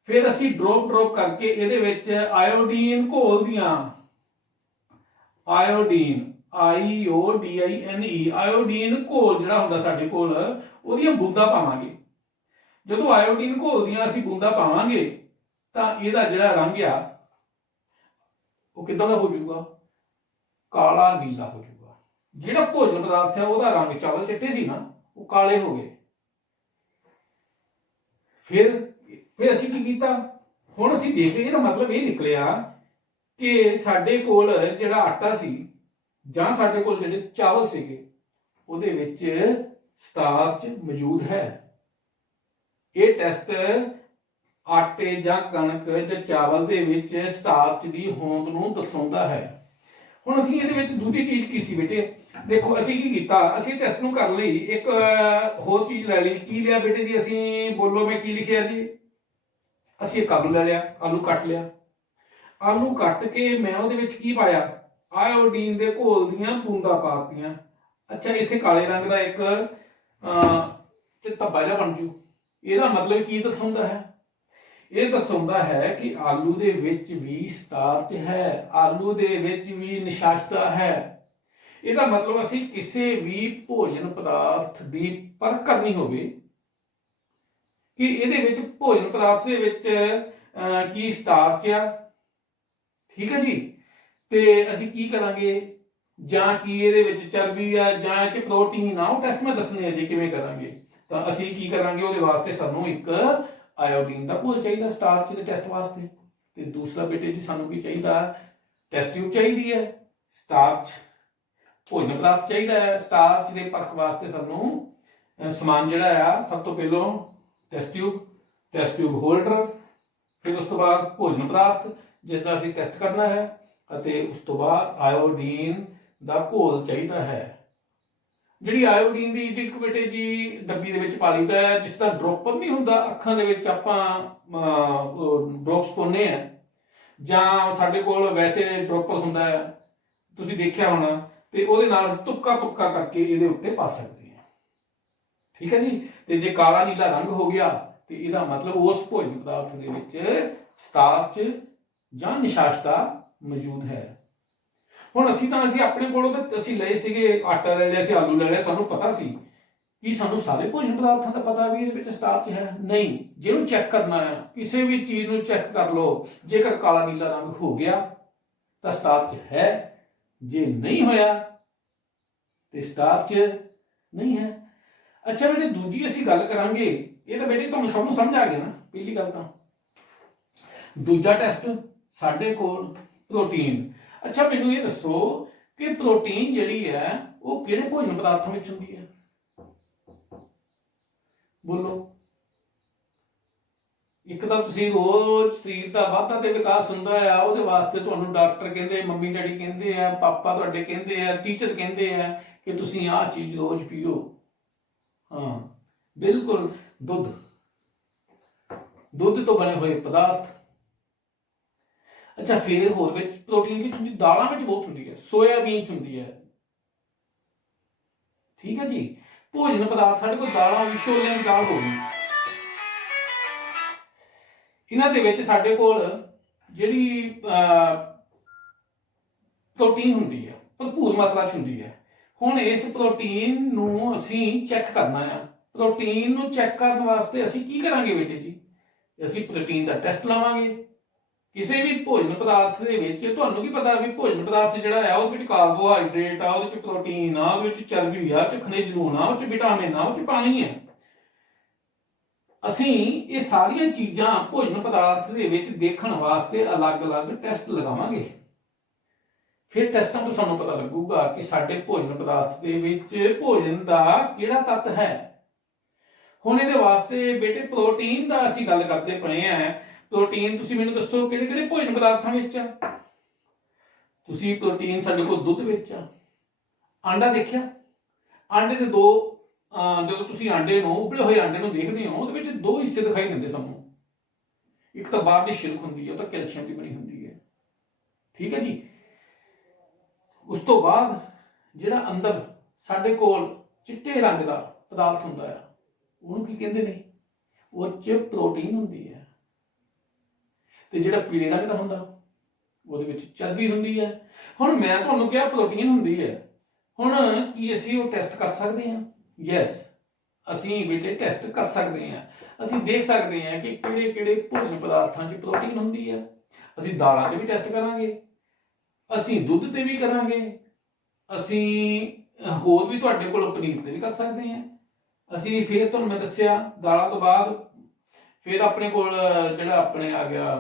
ਫਿਰ ਅਸੀਂ ਡ੍ਰੌਪ ਕਰਕੇ ਇਹਦੇ ਵਿੱਚ ਆਇਓਡੀਨ ਘੋਲ ਦੀਆਂ, ਆਇਓਡੀਨ IODINE, ਆਇਓਡੀਨ ਘੋਲ ਜਿਹੜਾ ਹੁੰਦਾ ਸਾਡੇ ਕੋਲ, ਉਹਦੀਆਂ ਬੂੰਦਾਂ ਪਾਵਾਂਗੇ। ਜਦੋਂ ਆਇਓਡੀਨ ਘੋਲ ਦੀਆਂ ਅਸੀਂ ਬੂੰਦਾਂ ਪਾਵਾਂਗੇ ਤਾਂ ਇਹਦਾ ਜਿਹੜਾ ਰੰਗ ਆ ਉਹ ਕਿੱਦਾਂ ਦਾ ਹੋ ਜਾਊਗਾ, ਕਾਲਾ ਨੀਲਾ ਹੋ ਜਾਊਗਾ। ਜਿਹੜਾ ਭੋਜਨ ਪਦਾਰਥ ਹੈ ਉਹਦਾ ਰੰਗ, ਚਾਵਲ ਚਿੱਟੇ ਸੀ ਨਾ, ਉਹ ਕਾਲੇ ਹੋ ਗਏ। ਫਿਰ ਅਸੀਂ ਕੀ ਕੀਤਾ, ਹੁਣ ਅਸੀਂ ਦੇਖ ਲਈਏ, ਇਹਦਾ ਮਤਲਬ ਇਹ ਨਿਕਲਿਆ ਕਿ ਸਾਡੇ ਕੋਲ ਜਿਹੜਾ ਆਟਾ ਸੀ ਜਾਂ ਸਾਡੇ ਕੋਲ ਜਿਹੜੇ ਚਾਵਲ ਸੀਗੇ ਉਹਦੇ ਵਿੱਚ ਸਟਾਰਚ ਮੌਜੂਦ ਹੈ। ਇਹ ਟੈਸਟ ਆਟੇ ਜਾਂ ਕਣਕ ਜਾਂ ਚਾਵਲ ਦੇ ਵਿੱਚ ਸਟਾਰਚ ਦੀ ਹੋਂਦ ਨੂੰ ਦਰਸਾਉਂਦਾ ਹੈ। ਹੁਣ ਅਸੀਂ ਇਹਦੇ ਵਿੱਚ ਦੂਜੀ ਚੀਜ਼ ਕੀ ਸੀ ਬੇਟੇ, ਦੇਖੋ ਅਸੀਂ ਕੀ ਕੀਤਾ, ਅਸੀਂ ਟੈਸਟ ਨੂੰ ਕਰਨ ਲਈ ਇੱਕ ਹੋਰ ਚੀਜ਼ ਲੈ ਲਈ। ਕੀ ਲਿਆ ਬੇਟੇ ਜੀ ਅਸੀਂ, ਬੋਲੋ ਮੈਂ ਕੀ ਲਿਖਿਆ ਜੀ, ਅਸੀਂ ਇੱਕ ਆਲੂ ਲੈ ਲਿਆ, ਆਲੂ ਕੱਟ ਲਿਆ। ਆਲੂ ਕੱਟ ਕੇ ਮੈਂ ਉਹਦੇ ਵਿੱਚ ਕੀ ਪਾਇਆ, ਆਇਓਡੀਨ ਦੇ ਘੋਲ ਦੀਆਂ ਬੂੰਦਾਂ ਪਾਤੀਆਂ। ਅੱਛਾ, ਇੱਥੇ ਕਾਲੇ ਰੰਗ ਦਾ ਇੱਕ ਧੱਬਾ ਜਿਹਾ ਬਣ ਜੂ। ਇਹਦਾ ਮਤਲਬ ਕੀ ਦਰਸਾਉਂਦਾ ਹੈ? ਇਹ ਦਰਸਾਉਂਦਾ ਹੈ ਕਿ ਆਲੂ ਦੇ ਵਿੱਚ ਵੀ ਸਟਾਰਚ ਹੈ, ਆਲੂ ਦੇ ਵਿੱਚ ਵੀ ਨਿਸ਼ਾਸਤਾ ਹੈ। ਇਹਦਾ ਮਤਲਬ ਅਸੀਂ ਕਿਸੇ ਵੀ ਭੋਜਨ ਪਦਾਰਥ ਦੀ ਪਰਖ ਕਰਨੀ ਹੋਵੇ ਕਿ ਇਹਦੇ ਵਿੱਚ ਭੋਜਨ ਪਦਾਰਥ ਦੇ ਵਿੱਚ ਕੀ ਸਟਾਰਚ ਆ, ਠੀਕ ਹੈ ਜੀ, ਤੇ ਅਸੀਂ ਕੀ ਕਰਾਂਗੇ, ਜਾਂ ਕੀ ਇਹਦੇ ਵਿੱਚ ਚਰਬੀ ਆ ਜਾਂ ਇਹ 'ਚ ਪ੍ਰੋਟੀਨ ਆ, ਉਹ ਟੈਸਟ ਮੈਂ ਦੱਸਣੇ ਆ ਜੀ ਕਿਵੇਂ ਕਰਾਂਗੇ। ਤਾਂ ਅਸੀਂ ਕੀ ਕਰਾਂਗੇ, ਉਹਦੇ ਵਾਸਤੇ ਸਾਨੂੰ ਇੱਕ ਆਇਓਡੀਨ ਦਾ ਘੋਲ ਚਾਹੀਦਾ ਸਟਾਰਚ ਦੇ ਟੈਸਟ ਵਾਸਤੇ, ਤੇ ਦੂਸਰਾ ਬੇਟੇ ਜੀ ਸਾਨੂੰ ਕੀ ਚਾਹੀਦਾ, ਟੈਸਟ ਟਿਊਬ ਚਾਹੀਦੀ ਹੈ। ਸਟਾਰਚ ਭੋਜਨ ਪਦਾਰਥ ਚਾਹੀਦਾ ਹੈ, ਸਟਾਰਚ ਦੇ ਪਰਖ ਵਾਸਤੇ ਸਾਨੂੰ ਸਮਾਨ ਜਿਹੜਾ ਆ, ਸਭ ਤੋਂ ਪਹਿਲਾਂ ਟੈਸਟ ਟਿਊਬ ਹੋਲਡਰ, ਫਿਰ ਉਸ ਤੋਂ ਬਾਅਦ ਭੋਜਨ ਪਦਾਰਥ ਜਿਸ ਦਾ ਅਸੀਂ ਟੈਸਟ ਕਰਨਾ ਹੈ, ਅਤੇ ਉਸ ਤੋਂ ਬਾਅਦ ਆਇਓਡੀਨ ਦਾ ਘੋਲ ਚਾਹੀਦਾ ਹੈ। ਜਿਹੜੀ ਆਇਓਡੀਨ ਦੀ ਈਡਿਕ ਬੇਟੇ ਜੀ ਡੱਬੀ ਦੇ ਵਿੱਚ ਪਾ ਲਈਦਾ ਹੈ, ਜਿਸ ਦਾ ਡ੍ਰੌਪਰ ਨਹੀਂ ਹੁੰਦਾ, ਅੱਖਾਂ ਦੇ ਵਿੱਚ ਆਪਾਂ ਡ੍ਰੌਪਸ ਪਾਉਂਦੇ ਆ, ਜਾਂ ਸਾਡੇ ਕੋਲ ਵੈਸੇ ਡ੍ਰੌਪਰ ਹੁੰਦਾ ਹੈ, ਤੁਸੀਂ ਦੇਖਿਆ ਹੋਣਾ, ਤੇ ਉਹਦੇ ਨਾਲ ਤੁਪਕਾ ਕਰਕੇ ਇਹਦੇ ਉੱਤੇ ਪਾ ਸਕਦੇ ਆ, ਠੀਕ ਹੈ ਜੀ। ਤੇ ਜੇ ਕਾਲਾ ਨੀਲਾ ਰੰਗ ਹੋ ਗਿਆ ਤੇ ਇਹਦਾ ਮਤਲਬ ਉਸ ਭੋਜਨ ਪਦਾਰਥ ਦੇ ਵਿੱਚ ਸਟਾਰਚ ਜਾਂ ਨਿਸ਼ਾਸਤਾ ਮੌਜੂਦ ਹੈ। ਹੁਣ ਅਸੀਂ ਆਪਣੇ ਕੋਲੋਂ ਤਾਂ ਅਸੀਂ ਲਏ ਸੀਗੇ, ਆਟਾ ਲੈ ਲਿਆ ਸੀ, ਆਲੂ ਲੈ ਲਿਆ, ਸਾਨੂੰ ਪਤਾ ਸੀ ਕਿ ਸਾਨੂੰ ਸਾਰੇ ਭੋਜਨ ਪਦਾਰਥਾਂ ਦਾ ਪਤਾ ਵੀ ਇਹਦੇ ਵਿੱਚ ਸਟਾਰਚ ਹੈ। ਨਹੀਂ, ਜਿਹਨੂੰ ਚੈੱਕ ਕਰਨਾ ਹੈ, ਕਿਸੇ ਵੀ ਚੀਜ਼ ਨੂੰ ਚੈੱਕ ਕਰ ਲਓ, ਜੇਕਰ ਕਾਲਾ ਨੀਲਾ ਰੰਗ ਹੋ ਗਿਆ ਤਾਂ ਸਟਾਰਚ ਹੈ, ਜੇ ਨਹੀਂ ਹੋਇਆ ਤੇ ਸਟਾਰਚ ਨਹੀਂ ਹੈ। ਅੱਛਾ ਬੇਟੇ, ਦੂਜੀ ਅਸੀਂ ਗੱਲ ਕਰਾਂਗੇ, ਇਹ ਤਾਂ ਬੇਟੇ ਤੁਹਾਨੂੰ ਸਭ ਨੂੰ ਸਮਝ ਆ ਗਿਆ ਨਾ। ਪਹਿਲੀ ਗੱਲ ਤਾਂ ਦੂਜਾ ਟੈਸਟ ਸਾਡੇ ਕੋਲ ਪ੍ਰੋਟੀਨ। ਅੱਛਾ, ਮੈਨੂੰ ਇਹ ਦੱਸੋ ਕਿ ਪ੍ਰੋਟੀਨ ਜਿਹੜੀ ਹੈ ਉਹ ਕਿਹੜੇ ਭੋਜਨ ਪਦਾਰਥਾਂ ਵਿੱਚ ਹੁੰਦੀ ਹੈ? ਬੋਲੋ। ਇੱਕ ਤਾਂ ਤੁਸੀਂ ਰੋਜ਼ ਸਰੀਰ ਦਾ ਵਾਧਾ ਤੇ ਵਿਕਾਸ ਹੁੰਦਾ ਆ, ਉਹਦੇ ਵਾਸਤੇ ਤੁਹਾਨੂੰ ਡਾਕਟਰ ਕਹਿੰਦੇ, ਮੰਮੀ ਡੈਡੀ ਕਹਿੰਦੇ ਆ, ਪਾਪਾ ਤੁਹਾਡੇ ਕਹਿੰਦੇ ਆ, ਟੀਚਰ ਕਹਿੰਦੇ ਆ ਕਿ ਤੁਸੀਂ ਆਹ ਚੀਜ਼ ਰੋਜ਼ ਪੀਓ। ਹਾਂ, ਬਿਲਕੁਲ, ਦੁੱਧ ਤੋਂ ਬਣੇ ਹੋਏ ਪਦਾਰਥ। ਅੱਛਾ, ਫਿਰ ਹੋਰ ਵਿੱਚ ਪ੍ਰੋਟੀਨ ਵਿੱਚ ਹੁੰਦੀ, ਦਾਲਾਂ ਵਿੱਚ ਬਹੁਤ ਹੁੰਦੀ ਹੈ, ਸੋਇਆਬੀਨ ਚ ਹੁੰਦੀ ਹੈ, ਠੀਕ ਹੈ ਜੀ। ਭੋਜਨ ਪਦਾਰਥ ਸਾਡੇ ਕੋਲ ਦਾਲਾਂ ਵੀ, ਛੋਲਿਆਂ ਦੀ ਦਾਲ ਹੋ ਗਈ, ਇਹਨਾਂ ਦੇ ਵਿੱਚ ਸਾਡੇ ਕੋਲ ਜਿਹੜੀ ਪ੍ਰੋਟੀਨ ਹੁੰਦੀ ਹੈ ਭਰਪੂਰ ਮਾਤਰਾ ਚ ਹੁੰਦੀ ਹੈ। ਹੁਣ ਇਸ ਪ੍ਰੋਟੀਨ ਨੂੰ ਅਸੀਂ ਚੈੱਕ ਕਰਨਾ ਆ। ਪ੍ਰੋਟੀਨ ਨੂੰ ਚੈੱਕ ਕਰਨ ਵਾਸਤੇ ਅਸੀਂ ਕੀ ਕਰਾਂਗੇ ਬੇਟੇ ਜੀ, ਅਸੀਂ ਪ੍ਰੋਟੀਨ ਦਾ ਟੈਸਟ ਲਾਵਾਂਗੇ। ਕਿਸੇ ਵੀ ਭੋਜਨ ਪਦਾਰਥ ਦੇ ਵਿੱਚ ਤੁਹਾਨੂੰ ਕੀ ਪਤਾ ਵੀ ਭੋਜਨ ਪਦਾਰਥ ਜਿਹੜਾ ਆ ਉਹਦੇ ਵਿੱਚ ਕਾਰਬੋਹਾਈਡਰੇਟ ਆ, ਉਹਦੇ ਵਿੱਚ ਪ੍ਰੋਟੀਨ ਆ, ਉਹਦੇ ਵਿੱਚ ਚਰਬੀ ਆ, ਉਹ 'ਚ ਖਣਿਜ ਲੂਣ ਆ, ਉਹ 'ਚ ਵਿਟਾਮਿਨ ਆ, ਉਹ 'ਚ ਪਾਣੀ ਹੈ। ਅਸੀਂ ਇਹ ਸਾਰੀਆਂ ਚੀਜ਼ਾਂ ਭੋਜਨ ਪਦਾਰਥ ਦੇ ਵਿੱਚ ਦੇਖਣ ਵਾਸਤੇ ਅਲੱਗ-ਅਲੱਗ ਟੈਸਟ ਲਗਾਵਾਂਗੇ। ਫਿਰ ਟੈਸਟਾਂ ਤੋਂ ਸਾਨੂੰ ਪਤਾ ਲੱਗੂਗਾ ਕਿ ਸਾਡੇ ਭੋਜਨ ਪਦਾਰਥ ਦੇ ਵਿੱਚ ਭੋਜਨ ਦਾ ਕਿਹੜਾ ਤੱਤ ਹੈ। ਹੁਣ ਇਹਦੇ ਵਾਸਤੇ ਬੇਟੇ ਪ੍ਰੋਟੀਨ ਦਾ ਅਸੀਂ ਗੱਲ ਕਰਦੇ ਪਏ ਆ। ਪ੍ਰੋਟੀਨ ਤੁਸੀਂ ਮੈਨੂੰ ਦੱਸੋ ਕਿਹੜੇ ਕਿਹੜੇ ਭੋਜਨ ਪਦਾਰਥਾਂ ਵਿੱਚ ਆ? ਤੁਸੀਂ ਪ੍ਰੋਟੀਨ ਸਾਡੇ ਕੋਲ ਦੁੱਧ ਵਿੱਚ ਆ, ਆਂਡਾ ਦੇਖਿਆ, ਆਂਡੇ ਦੇ ਦੋ, ਜਦੋਂ ਤੁਸੀਂ ਆਂਡੇ ਨੂੰ, ਉਬਲੇ ਹੋਏ ਆਂਡੇ ਨੂੰ ਦੇਖਦੇ ਹੋ, ਉਹਦੇ ਵਿੱਚ ਦੋ ਹਿੱਸੇ ਦਿਖਾਈ ਦਿੰਦੇ ਸਾਨੂੰ। ਇੱਕ ਤਾਂ ਬਾਹਰਲੀ ਛਿਲਕ ਹੁੰਦੀ ਹੈ, ਉਹ ਤਾਂ ਕੈਲਸ਼ੀਅਮ ਦੀ ਬਣੀ ਹੁੰਦੀ ਹੈ, ਠੀਕ ਹੈ ਜੀ। ਉਸ ਤੋਂ ਬਾਅਦ ਜਿਹੜਾ ਅੰਦਰ ਸਾਡੇ ਕੋਲ ਚਿੱਟੇ ਰੰਗ ਦਾ ਪਦਾਰਥ ਹੁੰਦਾ ਹੈ, ਉਹਨੂੰ ਕੀ ਕਹਿੰਦੇ ਨੇ? ਉਹ 'ਚ ਪ੍ਰੋਟੀਨ ਹੁੰਦੀ ਹੈ। ਤੇ ਜਿਹੜਾ ਪੀਲੇ ਰੰਗ ਦਾ ਹੁੰਦਾ ਉਹਦੇ ਵਿੱਚ ਚਰਬੀ ਹੁੰਦੀ ਹੈ। ਹੁਣ ਮੈਂ ਤੁਹਾਨੂੰ ਕਿਹਾ ਪ੍ਰੋਟੀਨ ਹੁੰਦੀ ਹੈ, ਹੁਣ ਕੀ ਅਸੀਂ ਉਹ ਟੈਸਟ ਕਰ ਸਕਦੇ ਹਾਂ? ਯੈਸ, ਅਸੀਂ ਬੇਟੇ ਟੈਸਟ ਕਰ ਸਕਦੇ ਹਾਂ। ਅਸੀਂ ਦੇਖ ਸਕਦੇ ਹਾਂ ਕਿ ਕਿਹੜੇ ਕਿਹੜੇ ਭੋਜਨ ਪਦਾਰਥਾਂ 'ਚ ਪ੍ਰੋਟੀਨ ਹੁੰਦੀ ਹੈ। ਅਸੀਂ ਦਾਲਾਂ 'ਤੇ ਵੀ ਟੈਸਟ ਕਰਾਂਗੇ, ਅਸੀਂ ਦੁੱਧ ਤੇ ਵੀ ਕਰਾਂਗੇ, ਅਸੀਂ ਹੋਰ ਵੀ ਤੁਹਾਡੇ ਕੋਲ ਪਨੀਰ ਤੇ ਵੀ ਕਰ ਸਕਦੇ ਹਾਂ। ਅਸੀਂ ਫਿਰ ਤੁਹਾਨੂੰ ਮੈਂ ਦੱਸਿਆ ਦਾਲਾਂ ਤੋਂ ਬਾਅਦ ਫਿਰ ਆਪਣੇ ਕੋਲ ਜਿਹੜਾ ਆਪਣੇ ਆ ਗਿਆ,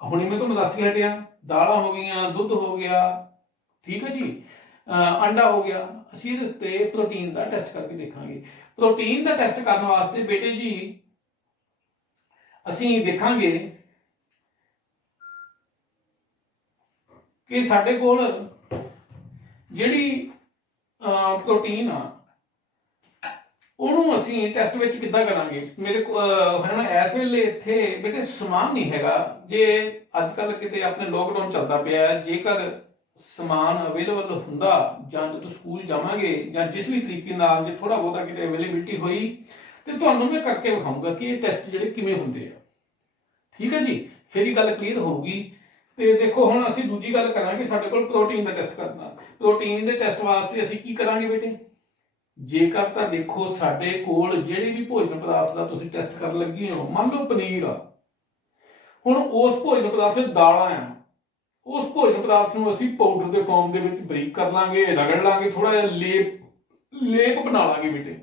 ਹੁਣੇ ਮੈਂ ਤੁਹਾਨੂੰ ਦੱਸ ਕੇ ਹਟਿਆ, ਦਾਲਾਂ ਹੋ ਗਈਆਂ, ਦੁੱਧ ਹੋ ਗਿਆ, ਠੀਕ ਹੈ ਜੀ, ਅੰਡਾ ਹੋ ਗਿਆ। ਅਸੀਂ ਇਹਦੇ ਉੱਤੇ ਪ੍ਰੋਟੀਨ ਦਾ ਟੈਸਟ ਕਰਕੇ ਦੇਖਾਂਗੇ। ਪ੍ਰੋਟੀਨ ਦਾ ਟੈਸਟ ਕਰਨ ਵਾਸਤੇ ਬੇਟੇ ਜੀ ਅਸੀਂ ਦੇਖਾਂਗੇ ਕਿ ਸਾਡੇ ਕੋਲ ਜਿਹੜੀ ਪ੍ਰੋਟੀਨ ਆ ਉਹਨੂੰ ਅਸੀਂ ਟੈਸਟ ਵਿੱਚ ਕਿੱਦਾਂ ਕਰਾਂਗੇ? ਮੇਰੇ ਕੋਲ ਹੈ ਨਾ ਇਸ ਵੇਲੇ ਇੱਥੇ ਬੇਟੇ ਸਮਾਨ ਨਹੀਂ ਹੈਗਾ। ਜੇ ਅੱਜ ਕੱਲ ਕਿਤੇ ਆਪਣੇ ਲੋਕਡਾਊਨ ਚੱਲਦਾ ਪਿਆ ਹੈ, ਜੇਕਰ ਸਮਾਨ ਅਵੇਲੇਬਲ ਹੁੰਦਾ ਜਾਂ ਜਦੋਂ ਸਕੂਲ ਜਾਵਾਂਗੇ ਜਾਂ ਜਿਸ ਵੀ ਤਰੀਕੇ ਨਾਲ ਜੇ ਥੋੜਾ ਬਹੁਤਾ ਕਿਤੇ ਅਵੇਲੇਬਿਲਟੀ ਹੋਈ ਤੇ ਤੁਹਾਨੂੰ ਮੈਂ ਕਰਕੇ ਵਿਖਾਊਂਗਾ ਕਿ ਇਹ ਟੈਸਟ ਜਿਹੜੇ ਕਿਵੇਂ ਹੁੰਦੇ ਆ। ਠੀਕ ਹੈ ਜੀ, ਫਿਰ ਹੀ ਗੱਲ ਕਲੀਅਰ ਹੋਊਗੀ। ਤੇ ਦੇਖੋ ਹੁਣ ਅਸੀਂ ਦੂਜੀ ਗੱਲ ਕਰਾਂਗੇ, ਸਾਡੇ ਕੋਲ ਪ੍ਰੋਟੀਨ ਦਾ ਟੈਸਟ ਕਰਨਾ। ਪ੍ਰੋਟੀਨ ਦੇ ਟੈਸਟ ਵਾਸਤੇ ਅਸੀਂ ਕੀ ਕਰਾਂਗੇ ਬੇਟੇ? ਜੇਕਰ ਤਾਂ ਦੇਖੋ ਸਾਡੇ ਕੋਲ ਜਿਹੜੇ ਵੀ ਭੋਜਨ ਪਦਾਰਥ ਦਾ ਤੁਸੀਂ ਟੈਸਟ ਕਰਨ ਲੱਗੇ ਹੋ, ਮੰਨ ਲਓ ਪਨੀਰ ਆ, ਹੁਣ ਉਸ ਭੋਜਨ ਪਦਾਰਥ ਵਿੱਚ ਦਾਲਾਂ ਆ, ਉਸ ਭੋਜਨ ਪਦਾਰਥ ਨੂੰ ਅਸੀਂ ਪਾਊਡਰ ਦੇ ਫਾਰਮ ਦੇ ਵਿੱਚ ਬਰੀਕ ਕਰ ਲਾਂਗੇ, ਰਗੜ ਲਾਂਗੇ, ਥੋੜਾ ਜਿਹਾ ਲੇਪ ਬਣਾ ਲਾਂਗੇ ਬੇਟੇ।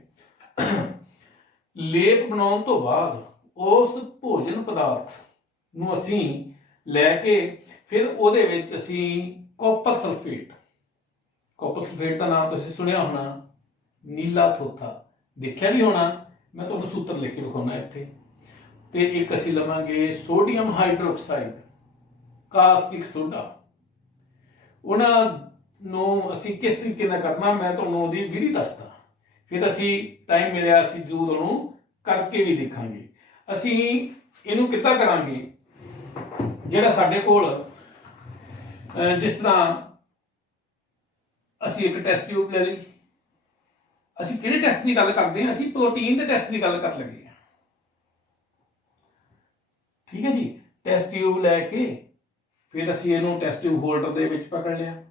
ਲੇਪ ਬਣਾਉਣ ਤੋਂ ਬਾਅਦ ਉਸ ਭੋਜਨ ਪਦਾਰਥ ਨੂੰ ਅਸੀਂ ਲੈ ਕੇ ਫਿਰ ਉਹਦੇ ਵਿੱਚ ਅਸੀਂ ਕਾਪਰ ਸਲਫੇਟ ਦਾ ਨਾਮ ਤੁਸੀਂ ਸੁਣਿਆ ਹੋਣਾ, ਨੀਲਾ ਥੋਥਾ ਦੇਖਿਆ ਵੀ ਹੋਣਾ, ਮੈਂ ਤੁਹਾਨੂੰ ਸੂਤਰ ਲਿਖ ਕੇ ਵਿਖਾਉਣਾ ਇੱਥੇ। ਤੇ ਇੱਕ ਅਸੀਂ ਲਵਾਂਗੇ ਸੋਡੀਅਮ ਹਾਈਡਰੋਕਸਾਈਡ, ਕਾਸਟਿਕ ਸੋਡਾ। ਉਹਨਾਂ ਨੂੰ ਅਸੀਂ ਕਿਸ ਤਰੀਕੇ ਨਾਲ ਕਰਨਾ ਮੈਂ ਤੁਹਾਨੂੰ ਉਹਦੀ ਵਿਧੀ ਦੱਸਦਾ, ਫਿਰ ਅਸੀਂ ਟਾਈਮ ਮਿਲਿਆ ਅਸੀਂ ਜ਼ਰੂਰ ਉਹਨੂੰ ਕਰਕੇ ਵੀ ਦੇਖਾਂਗੇ। ਅਸੀਂ ਇਹਨੂੰ ਕਿੱਦਾਂ ਕਰਾਂਗੇ? ਜਿਹੜਾ ਸਾਡੇ ਕੋਲ ਜਿਸ ਤਰ੍ਹਾਂ ਅਸੀਂ ਇੱਕ ਟੈਸਟ ਟਿਊਬ ਲੈ ਲਈ, ਅਸੀਂ ਕਿਹੜੇ ਟੈਸਟ ਦੀ ਗੱਲ ਕਰਦੇ ਹਾਂ? ਅਸੀਂ ਪ੍ਰੋਟੀਨ ਦੇ ਟੈਸਟ ਦੀ ਗੱਲ ਕਰ ਲੱਗੇ ਹਾਂ। ਠੀਕ ਹੈ ਜੀ, ਟੈਸਟ ਟਿਊਬ ਲੈ ਕੇ ਫਿਰ ਅਸੀਂ ਇਹਨੂੰ ਟੈਸਟ ਟਿਊਬ ਹੋਲਡਰ ਦੇ ਵਿੱਚ ਪਕੜ ਲਿਆ।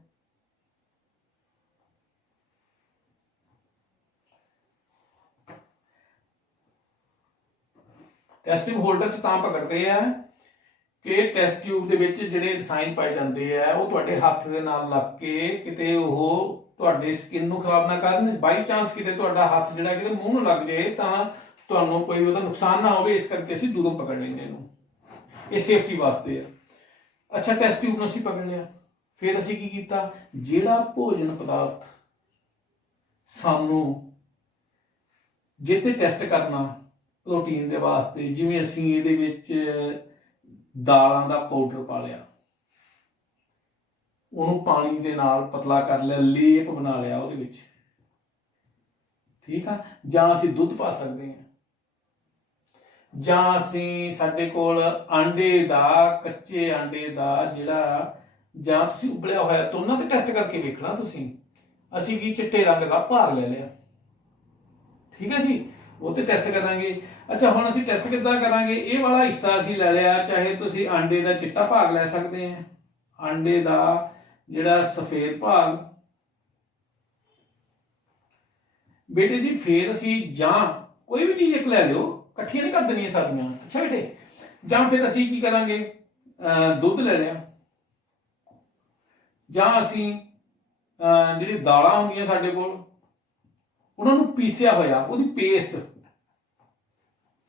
ਟੈਸਟ ਟਿਊਬ ਹੋਲਡਰ 'ਚ ਤਾਂ ਪਕੜਦੇ ਆ ਕਿ ਟੈਸਟ ਟਿਊਬ ਦੇ ਵਿੱਚ ਜਿਹੜੇ ਰਸਾਇਣ ਪਾਏ ਜਾਂਦੇ ਆ ਉਹ ਤੁਹਾਡੇ ਹੱਥ ਦੇ ਨਾਲ ਲੱਗ ਕੇ ਕਿਤੇ ਉਹ ਤੁਹਾਡੇ ਸਕਿਨ ਨੂੰ ਖਰਾਬ ਨਾ ਕਰਨ। ਬਾਈ ਚਾਂਸ ਕਿਤੇ ਤੁਹਾਡਾ ਹੱਥ ਜਿਹੜਾ ਕਿਤੇ ਮੂੰਹ ਨੂੰ ਲੱਗ ਜਾਏ ਤਾਂ ਤੁਹਾਨੂੰ ਕੋਈ ਉਹਦਾ ਨੁਕਸਾਨ ਨਾ ਹੋਵੇ, ਇਸ ਕਰਕੇ ਅਸੀਂ ਦੂਰੋਂ ਪਕੜ ਲੈਂਦੇ ਇਹਨੂੰ, ਇਹ ਸੇਫਟੀ ਵਾਸਤੇ ਆ। ਅੱਛਾ, ਟੈਸਟ ਟਿਊਬ ਨੂੰ ਅਸੀਂ ਪਕੜ ਲਿਆ, ਫਿਰ ਅਸੀਂ ਕੀ ਕੀਤਾ? ਜਿਹੜਾ ਭੋਜਨ ਪਦਾਰਥ ਸਾਨੂੰ ਜਿੱਥੇ ਟੈਸਟ ਕਰਨਾ ਪ੍ਰੋਟੀਨ ਦੇ ਵਾਸਤੇ, ਜਿਵੇਂ ਅਸੀਂ ਇਹਦੇ ਵਿੱਚ ਦਾਲਾਂ ਦਾ ਪਾਊਡਰ ਪਾ ਲਿਆ, ਉਹਨੂੰ ਪਾਣੀ ਦੇ ਨਾਲ ਪਤਲਾ ਕਰ ਲਿਆ, ਲੇਪ ਬਣਾ ਲਿਆ ਉਹਦੇ ਵਿੱਚ, ਠੀਕ ਆ। ਜਾਂ ਅਸੀਂ ਦੁੱਧ ਪਾ ਸਕਦੇ ਹਾਂ, ਜਾਂ ਅਸੀਂ ਸਾਡੇ ਕੋਲ ਆਂਡੇ ਦਾ, ਕੱਚੇ ਆਂਡੇ ਦਾ ਜਿਹੜਾ, ਜਾਂ ਤੁਸੀਂ ਉਬਲਿਆ ਹੋਇਆ ਤਾਂ ਉਹਨਾਂ ਤੇ ਟੈਸਟ ਕਰਕੇ ਵੇਖਣਾ ਤੁਸੀਂ। ਅਸੀਂ ਕੀ ਚਿੱਟੇ ਰੰਗ ਦਾ ਭਾਗ ਲੈ ਲਿਆ, ਠੀਕ ਹੈ ਜੀ, ਉਹ ਤੇ ਟੈਸਟ ਕਰਾਂਗੇ। ਅੱਛਾ, ਹੁਣ ਅਸੀਂ ਟੈਸਟ ਕਿੱਦਾਂ ਕਰਾਂਗੇ? ਇਹ ਵਾਲਾ ਹਿੱਸਾ ਅਸੀਂ ਲੈ ਲਿਆ, ਚਾਹੇ ਤੁਸੀਂ ਆਂਡੇ ਦਾ ਚਿੱਟਾ ਭਾਗ ਲੈ ਸਕਦੇ ਆ, ਆਂਡੇ ਦਾ ਜਿਹੜਾ ਸਫੇਦ ਭਾਗ ਬੇਟੇ ਜੀ। ਫਿਰ ਅਸੀਂ ਜਾਂ ਕੋਈ ਵੀ ਚੀਜ਼ ਇੱਕ ਲੈ ਲਿਓ, ਇਕੱਠੀਆਂ ਨਹੀਂ ਕਰ ਦੇਣੀਆਂ ਸਾਰੀਆਂ। ਅੱਛਾ ਬੇਟੇ, ਜਾਂ ਫਿਰ ਅਸੀਂ ਕੀ ਕਰਾਂਗੇ? ਦੁੱਧ ਲੈ ਲਿਆ, ਜਾਂ ਅਸੀਂ ਜਿਹੜੀ ਦਾਲਾਂ ਹੁੰਦੀਆਂ ਸਾਡੇ ਕੋਲ ਉਹਨਾਂ ਨੂੰ ਪੀਸਿਆ ਹੋਇਆ, ਉਹਦੀ ਪੇਸਟ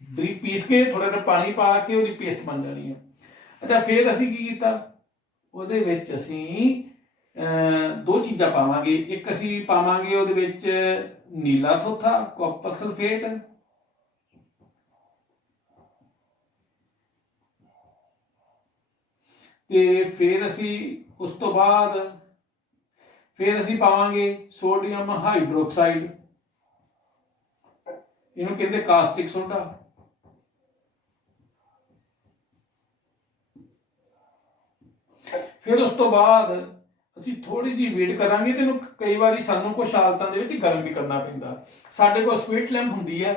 ਬਰੀਕ ਪੀਸ ਕੇ ਥੋੜਾ ਜਿਹਾ ਪਾਣੀ ਪਾ ਕੇ ਉਹਦੀ ਪੇਸਟ ਬਣ ਜਾਣੀ ਹੈ। ਅੱਛਾ, ਫਿਰ ਅਸੀਂ ਕੀ ਕੀਤਾ? ਉਹਦੇ ਵਿੱਚ ਅਸੀਂ ਦੋ ਚੀਜ਼ਾਂ ਪਾਵਾਂਗੇ। ਇੱਕ ਅਸੀਂ ਪਾਵਾਂਗੇ ਉਹਦੇ ਵਿੱਚ ਨੀਲਾ ਥੋਥਾ, ਕਾਪਰ ਸਲਫੇਟ, ਤੇ ਫਿਰ ਅਸੀਂ ਉਸ ਤੋਂ ਬਾਅਦ ਫਿਰ ਅਸੀਂ ਪਾਵਾਂਗੇ ਸੋਡੀਅਮ ਹਾਈਡਰੋਕਸਾਈਡ, ਇਹਨੂੰ ਕਹਿੰਦੇ ਕਾਸਟਿਕ ਸੋਡਾ। ਫਿਰ ਉਸ ਤੋਂ ਬਾਅਦ ਅਸੀਂ ਥੋੜੀ ਜਿਹੀ ਵੇਟ ਕਰਾਂਗੇ, ਤੇ ਇਹਨੂੰ ਕਈ ਵਾਰੀ ਸਾਨੂੰ ਕੁਝ ਹਾਲਤਾਂ ਦੇ ਵਿੱਚ ਗਰਮ ਵੀ ਕਰਨਾ ਪੈਂਦਾ। ਸਾਡੇ ਕੋਲ ਸਪਿਰਿਟ ਲੈਂਪ ਹੁੰਦੀ ਹੈ,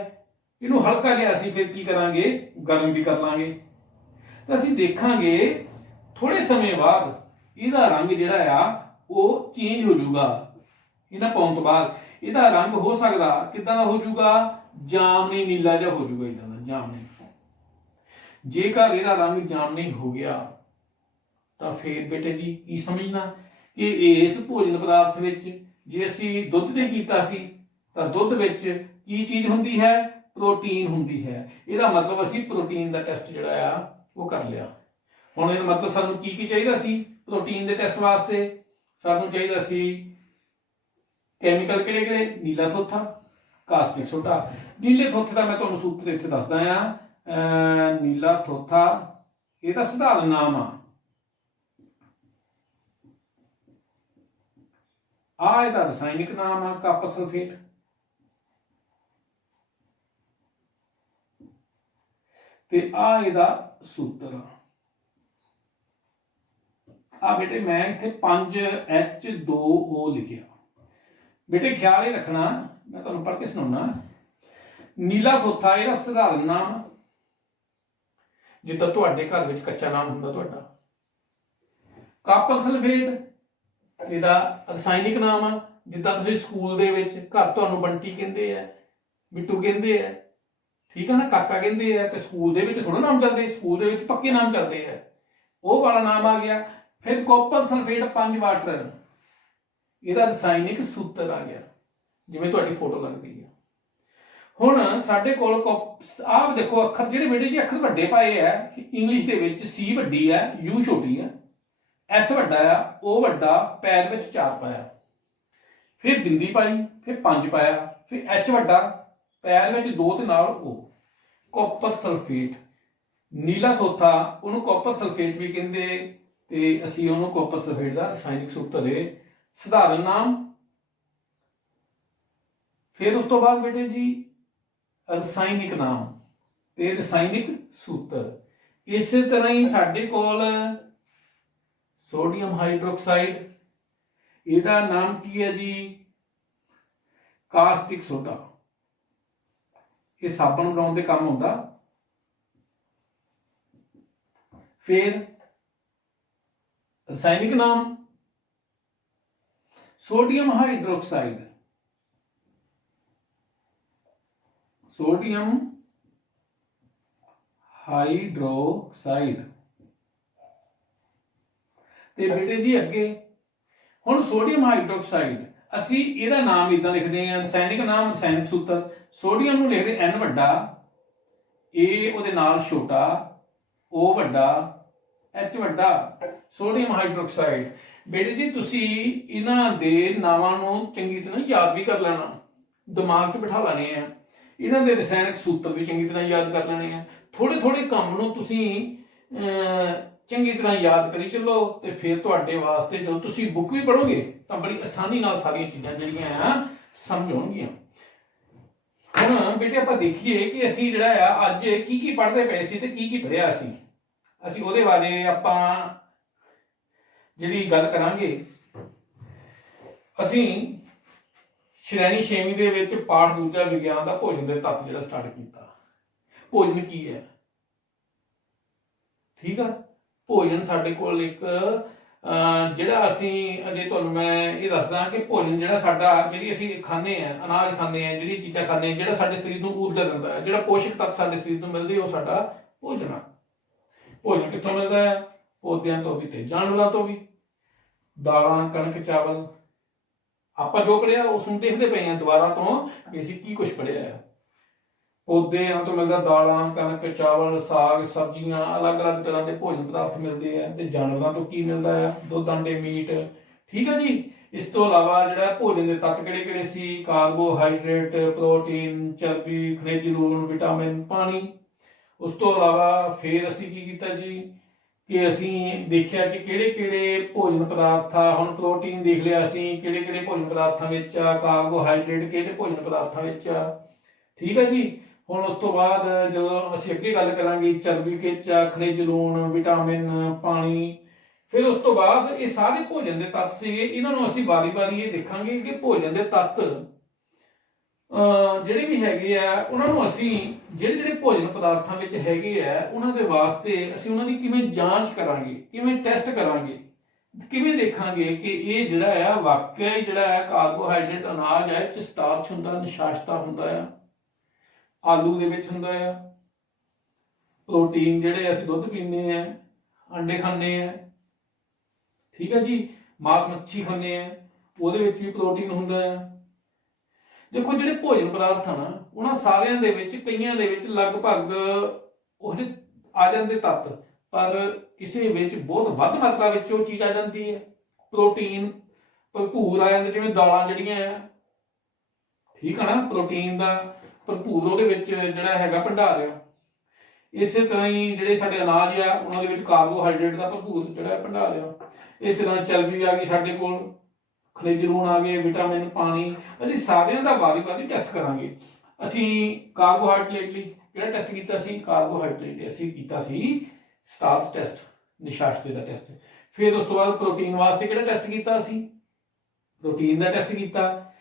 ਇਹਨੂੰ ਹਲਕਾ ਜਿਹਾ ਅਸੀਂ ਫਿਰ ਕੀ ਕਰਾਂਗੇ? ਗਰਮ ਵੀ ਕਰ ਲਾਂਗੇ। ਤਾਂ ਅਸੀਂ ਦੇਖਾਂਗੇ ਥੋੜੇ ਸਮੇਂ ਬਾਅਦ ਇਹਦਾ ਰੰਗ ਜਿਹੜਾ ਆ ਉਹ ਚੇਂਜ ਹੋ ਜਾਊਗਾ। ਇਹਨਾਂ ਪਾਉਣ ਤੋਂ ਬਾਅਦ ਇਹਦਾ ਰੰਗ ਹੋ ਸਕਦਾ ਕਿੱਦਾਂ ਦਾ ਹੋ ਜਾਊਗਾ? ਜਾਮਨੀ ਨੀਲਾ ਜਿਹਾ ਹੋ ਜਾਊਗਾ, ਇਦਾਂ ਦਾ ਜਾਮਨੀ। ਜੇਕਰ ਇਹਦਾ ਰੰਗ ਜਾਮਨੀ ਹੋ ਗਿਆ ਤਾਂ ਫਿਰ ਬੇਟੇ ਜੀ ਕੀ ਸਮਝਣਾ ਕਿ ਇਸ ਭੋਜਨ ਪਦਾਰਥ ਵਿੱਚ ਜੇ ਅਸੀਂ ਦੁੱਧ ਤੇ ਕੀਤਾ ਸੀ ਤਾਂ ਦੁੱਧ ਵਿੱਚ ਕੀ ਚੀਜ਼ ਹੁੰਦੀ ਹੈ? ਪ੍ਰੋਟੀਨ ਹੁੰਦੀ ਹੈ। ਇਹਦਾ ਮਤਲਬ ਅਸੀਂ ਪ੍ਰੋਟੀਨ ਦਾ ਟੈਸਟ ਜਿਹੜਾ ਆ ਉਹ ਕਰ ਲਿਆ। ਹੁਣ ਇਹਦਾ ਮਤਲਬ ਸਾਨੂੰ ਕੀ ਕੀ ਚਾਹੀਦਾ ਸੀ ਪ੍ਰੋਟੀਨ ਦੇ ਟੈਸਟ ਵਾਸਤੇ? ਸਾਨੂੰ ਚਾਹੀਦਾ ਸੀ ਕੈਮੀਕਲ ਕਿਹੜੇ ਕਿਹੜੇ? ਨੀਲਾ ਥੋਥਾ, ਕਾਸਟਿਕ ਸੋਡਾ। ਨੀਲੇ ਥੋਥੇ ਦਾ ਮੈਂ ਤੁਹਾਨੂੰ ਸੂਤਰ ਇੱਥੇ ਦੱਸਦਾ ਆ। ਨੀਲਾ ਥੋਥਾ ਇਹਦਾ ਸਧਾਰਨ ਨਾਮ ਆ, ਇਹਦਾ ਰਸਾਇਣਿਕ ਨਾਮ ਆ ਕਾਪਰ ਸਲਫੇਟ। ਤੇ ਆ ਇਹਦਾ ਸੂਤਰ ਆ ਬੇਟੇ ਮੈਂ ਇੱਥੇ 5H2O ਲਿਖਿਆ। ਬੇਟੇ ਖਿਆਲ ਇਹ ਰੱਖਣਾ, ਮੈਂ ਤੁਹਾਨੂੰ ਪੜ੍ਹ ਕੇ ਸੁਣਾਉਣਾ। ਨੀਲਾ ਥੋਥਾ ਇਹਦਾ ਸਧਾਰਨ ਨਾਮ, ਜਿੱਦਾਂ ਤੁਹਾਡੇ ਘਰ ਵਿੱਚ ਕੱਚਾ ਨਾਮ ਹੁੰਦਾ ਤੁਹਾਡਾ। ਕਾਪਰ ਸਲਫੇਟ ਇਹਦਾ ਰਸਾਇਣਿਕ ਨਾਮ ਆ, ਜਿੱਦਾਂ ਤੁਸੀਂ ਸਕੂਲ ਦੇ ਵਿੱਚ ਘਰ ਤੁਹਾਨੂੰ ਬੰਟੀ ਕਹਿੰਦੇ ਆ, ਬਿੱਟੂ ਕਹਿੰਦੇ ਆ, ਠੀਕ ਹੈ ਨਾ, ਕਾਕਾ ਕਹਿੰਦੇ ਆ, ਤੇ ਸਕੂਲ ਦੇ ਵਿੱਚ ਥੋੜਾ ਨਾਮ ਚੱਲਦੇ, ਸਕੂਲ ਦੇ ਵਿੱਚ ਪੱਕੇ ਨਾਮ ਚੱਲਦੇ ਆ, ਉਹ ਵਾਲਾ ਨਾਮ ਆ ਗਿਆ। ਫਿਰ ਕਾਪਰ ਸਲਫੇਟ 5 ਵਾਟਰ ਇਹਦਾ ਰਸਾਇਣਿਕ ਸੂਤਰ ਆ ਗਿਆ, ਜਿਵੇਂ ਤੁਹਾਡੀ ਫੋਟੋ ਲੱਗਦੀ ਹੈ। ਹੁਣ ਸਾਡੇ ਕੋਲ ਆਹ ਦੇਖੋ ਅੱਖਰ ਜਿਹੜੇ ਬੇਟੇ ਜੀ ਅੱਖਰ ਵੱਡੇ ਪਾਏ ਆ ਇੰਗਲਿਸ਼ ਦੇ ਵਿੱਚ, C ਵੱਡੀ ਹੈ, U ਛੋਟੀ ਹੈ, S ਵੱਡਾ ਆ, O ਵੱਡਾ, ਪੈਰ ਵਿੱਚ 4 ਪਾਇਆ, ਫਿਰ ਬਿੰਦੀ ਪਾਈ, ਫਿਰ 5 ਪਾਇਆ, ਫਿਰ H ਵੱਡਾ, ਪੈਰ ਵਿੱਚ 2 ਤੇ ਨਾਲ O। ਕਾਪਰ ਸਲਫੇਟ, ਨੀਲਾ ਥੋਥਾ ਉਹਨੂੰ ਕਾਪਰ ਸਲਫੇਟ ਵੀ ਕਹਿੰਦੇ, ਤੇ ਅਸੀਂ ਉਹਨੂੰ ਕਾਪਰ ਸਲਫੇਟ ਦਾ ਰਸਾਇਣਿਕ ਸੂਤਰ ਦੇ ਸਧਾਰਨ ਨਾਮ। ਫਿਰ ਉਸ ਤੋਂ ਬਾਅਦ ਬੇਟੇ ਜੀ ਰਸਾਇਣਿਕ ਨਾਮ ਤੇ ਰਸਾਇਣਿਕ ਸੂਤਰ। ਇਸੇ ਤਰ੍ਹਾਂ ਹੀ ਸਾਡੇ ਕੋਲ ਸੋਡੀਅਮ ਹਾਈਡਰੋਕਸਾਈਡ, ਇਹਦਾ ਨਾਮ ਕੀ ਹੈ ਜੀ, ਕਾਸਟਿਕ ਸੋਡਾ। ਇਹ ਸਾਬਣ ਬਣਾਉਣ ਦੇ ਕੰਮ ਹੁੰਦਾ। ਫਿਰ ਰਸਾਇਣਿਕ ਨਾਮ सोडियम हाइड्रोक्साइड, सोडियम हाइड्रोक्साइड। ते बेटे जी अगे हुण सोडियम हाइड्रोक्साइड असी इहदा नाम इदां लिखदे हां, रसायनिक नाम रसायनिक सूत्र। सोडियम नूं लिखदे N वड्डा, A उहदे नाल छोटा, O वड्डा, H वड्डा, सोडियम हाइड्रोक्साइड। बेटे जी तुसी इन्हां दे नावां नूं चंगी तरह याद भी कर लेना, दिमाग 'च बिठा लेने हैं, इन्हां दे रसायनिक सूत्र भी चंगी तरह याद कर लेने हैं। थोड़े थोड़े काम नूं तुसी चंगी तरह याद करी चलो, तो फिर तुहाडे वास्ते जो तुसी बुक भी पढ़ोगे तो बड़ी आसानी नाल सारियां चीज़ां जिहड़ियां आ समझ आउणगीਆਂ। हुण बेटे आपां देखीए कि असीं जिहड़ा आ अज की पढ़दे पए सी ते की पढ़िया असीं ਉਹਦੇ ਬਾਰੇ ਆਪਾਂ ਜਿਹੜੀ ਗੱਲ ਕਰਾਂਗੇ। ਅਸੀਂ ਸ਼੍ਰੇਣੀ 6ਵੀਂ ਦੇ ਵਿੱਚ ਪਾਠ ਦੂਜਾ ਵਿਗਿਆਨ ਦਾ ਭੋਜਨ ਦੇ ਤੱਤ ਜਿਹੜਾ ਸਟਾਰਟ ਕੀਤਾ। ਭੋਜਨ ਕੀ ਹੈ, ਠੀਕ ਆ। ਭੋਜਨ ਸਾਡੇ ਕੋਲ ਇੱਕ ਜਿਹੜਾ ਅਸੀਂ ਅਜੇ ਤੁਹਾਨੂੰ ਮੈਂ ਇਹ ਦੱਸਦਾ ਕਿ ਭੋਜਨ ਜਿਹੜਾ ਸਾਡਾ, ਜਿਹੜੀ ਅਸੀਂ ਖਾਂਦੇ ਆ, ਅਨਾਜ ਖਾਂਦੇ ਆ, ਜਿਹੜੀ ਚੀਜ਼ਾਂ ਖਾਂਦੇ ਆ, ਜਿਹੜਾ ਸਾਡੇ ਸਰੀਰ ਨੂੰ ਊਰਜਾ ਦਿੰਦਾ ਹੈ, ਜਿਹੜਾ ਪੋਸ਼ਕ ਤੱਤ ਸਾਡੇ ਸਰੀਰ ਨੂੰ ਮਿਲਦੇ, ਉਹ ਸਾਡਾ ਭੋਜਨ ਆ। ਭੋਜਨ ਕਿੱਥੋਂ ਮਿਲਦਾ ਹੈ, ਪੌਦਿਆਂ ਤੋਂ ਵੀ ਤੇ ਜਾਨਵਰਾਂ ਤੋਂ ਵੀ। ਦਾਲਾਂ, ਕਣਕ, ਚਾਵਲ, ਆਪਾਂ ਜੋ ਪੜਿਆ ਉਸ ਨੂੰ ਦੇਖਦੇ ਪਏ ਆ ਦੁਬਾਰਾ ਤੋਂ ਵੀ ਅਸੀਂ ਕੀ ਕੁਝ ਪੜਿਆ ਹੈ। ਪੌਦਿਆਂ ਤੋਂ ਮਿਲਦਾ ਦਾਲਾਂ, ਕਣਕ, ਚਾਵਲ, ਸਾਗ, ਸਬਜ਼ੀਆਂ, ਅਲੱਗ-ਅਲੱਗ ਤਰ੍ਹਾਂ ਦੇ ਭੋਜਨ ਪਦਾਰਥ ਮਿਲਦੇ ਆ। ਤੇ ਜਾਨਵਰਾਂ ਤੋਂ ਕੀ ਮਿਲਦਾ ਹੈ, ਦੁੱਧ, ਅੰਡੇ, ਮੀਟ, ਠੀਕ ਹੈ ਜੀ। ਇਸ ਤੋਂ ਇਲਾਵਾ ਜਿਹੜਾ ਭੋਜਨ ਦੇ ਤੱਤ ਕਿਹੜੇ-ਕਿਹੜੇ ਸੀ, ਕਾਰਬੋਹਾਈਡਰੇਟ, ਪ੍ਰੋਟੀਨ, ਚਰਬੀ, ਖਣਿਜ, ਲੂਣ, ਵਿਟਾਮਿਨ, ਪਾਣੀ। ਉਸ ਤੋਂ ਇਲਾਵਾ ਫਿਰ ਅਸੀਂ ਕੀ ਕੀਤਾ ਜੀ ਕਿ ਅਸੀਂ ਦੇਖਿਆ ਕਿ ਕਿਹੜੇ-ਕਿਹੜੇ ਭੋਜਨ ਪਦਾਰਥ ਆ। ਹੁਣ ਪ੍ਰੋਟੀਨ ਦੇਖ ਲਿਆ ਅਸੀਂ ਕਿਹੜੇ-ਕਿਹੜੇ ਭੋਜਨ ਪਦਾਰਥਾਂ ਵਿੱਚ ਆ, ਕਾਰਬੋਹਾਈਡਰੇਟ ਕਿਹੜੇ ਭੋਜਨ ਪਦਾਰਥਾਂ ਵਿੱਚ ਆ, ਠੀਕ ਹੈ ਜੀ। ਹੁਣ ਉਸ ਤੋਂ ਬਾਅਦ ਜਦੋਂ ਅਸੀਂ ਅੱਗੇ ਗੱਲ ਕਰਾਂਗੇ ਚਰਬੀ ਕਿਹਚ ਆ, ਖਣਿਜ, ਲੂਣ, ਵਿਟਾਮਿਨ, ਪਾਣੀ। ਫਿਰ ਉਸ ਤੋਂ ਬਾਅਦ ਇਹ ਸਾਰੇ ਭੋਜਨ ਦੇ ਤੱਤ ਸੀਗੇ, ਇਹਨਾਂ ਨੂੰ ਅਸੀਂ ਵਾਰੀ-ਵਾਰੀ ਇਹ ਦੇਖਾਂਗੇ ਕਿ ਭੋਜਨ ਦੇ ਤੱਤ ਜਿਹੜੇ ਵੀ ਹੈਗੇ ਆ ਉਹਨਾਂ ਨੂੰ ਅਸੀਂ ਜਿਹੜੇ ਭੋਜਨ ਪਦਾਰਥਾਂ ਵਿੱਚ ਹੈਗੇ ਆ ਉਹਨਾਂ ਦੇ ਵਾਸਤੇ ਅਸੀਂ ਉਹਨਾਂ ਦੀ ਕਿਵੇਂ ਜਾਂਚ ਕਰਾਂਗੇ, ਕਿਵੇਂ ਟੈਸਟ ਕਰਾਂਗੇ, ਕਿਵੇਂ ਦੇਖਾਂਗੇ ਕਿ ਇਹ ਜਿਹੜਾ ਆ ਵਾਕਿਆ ਹੀ ਜਿਹੜਾ ਹੈ ਕਾਰਬੋਹਾਈਡਰੇਟ ਅਨਾਜ ਹੈ, ਇਹ 'ਚ ਸਟਾਰਚ ਹੁੰਦਾ, ਨਿਸ਼ਾਸਤਾ ਹੁੰਦਾ ਆ, ਆਲੂ ਦੇ ਵਿੱਚ ਹੁੰਦਾ ਆ। ਪ੍ਰੋਟੀਨ ਜਿਹੜੇ ਅਸੀਂ ਦੁੱਧ ਪੀਂਦੇ ਆ, ਅੰਡੇ ਖਾਂਦੇ ਆ, ਠੀਕ ਹੈ ਜੀ। ਮਾਸ ਮੱਛੀ ਖਾਂਦੇ ਆ, ਉਹਦੇ ਵਿੱਚ ਵੀ ਪ੍ਰੋਟੀਨ ਹੁੰਦਾ ਆ। ਦੇਖੋ ਜਿਹੜੇ ਭੋਜਨ ਪਦਾਰਥ ਆ ਨਾ ਉਹਨਾਂ ਸਾਰਿਆਂ ਦੇ ਵਿੱਚ, ਕਈਆਂ ਦੇ ਵਿੱਚ ਲਗਭਗ ਉਹ ਆ ਜਾਂਦੇ ਤੱਤ, ਪਰ ਕਿਸੇ ਵਿੱਚ ਬਹੁਤ ਵੱਧ ਮਾਤਰਾ ਵਿੱਚ ਉਹ ਚੀਜ਼ ਆ ਜਾਂਦੀ ਹੈ। ਪ੍ਰੋਟੀਨ ਭਰਪੂਰ ਆ ਜਾਂਦੇ, ਜਿਵੇਂ ਦਾਲਾਂ ਜਿਹੜੀਆਂ ਆ, ਠੀਕ ਆ ਨਾ, ਪ੍ਰੋਟੀਨ ਦਾ ਭਰਪੂਰ ਉਹਦੇ ਵਿੱਚ ਜਿਹੜਾ ਹੈਗਾ ਭੰਡਾਰ ਆ। ਇਸੇ ਤਰ੍ਹਾਂ ਹੀ ਜਿਹੜੇ ਸਾਡੇ ਅਨਾਜ ਆ ਉਹਨਾਂ ਦੇ ਵਿੱਚ ਕਾਰਬੋਹਾਈਡਰੇਟ ਦਾ ਭਰਪੂਰ ਜਿਹੜਾ ਭੰਡਾਰ ਆ। ਇਸੇ ਤਰ੍ਹਾਂ ਚਰਬੀ ਆ ਗਈ ਸਾਡੇ ਕੋਲ, ਖਣਿਜ, ਲੂਣ ਆ ਗਏ, ਵਿਟਾਮਿਨ, ਪਾਣੀ। ਅਸੀਂ ਸਾਰਿਆਂ ਦਾ ਵਾਰੀ-ਵਾਰੀ ਟੈਸਟ ਕਰਾਂਗੇ। ਅਸੀਂ ਕਾਰਬੋਹਾਈਡਰੇਟ ਲਈ ਕਿਹੜਾ ਟੈਸਟ ਕੀਤਾ ਸੀ? ਕਾਰਬੋਹਾਈਡਰੇਟ ਅਸੀਂ ਕੀਤਾ ਸੀ ਸਟਾਰਚ ਟੈਸਟ, ਨਿਸ਼ਾਸਤੇ ਦਾ ਟੈਸਟ। ਫਿਰ ਉਸ ਤੋਂ ਬਾਅਦ ਪ੍ਰੋਟੀਨ ਵਾਸਤੇ ਕਿਹੜਾ ਟੈਸਟ ਕੀਤਾ ਸੀ? ਪ੍ਰੋਟੀਨ ਦਾ ਟੈਸਟ ਕੀਤਾ।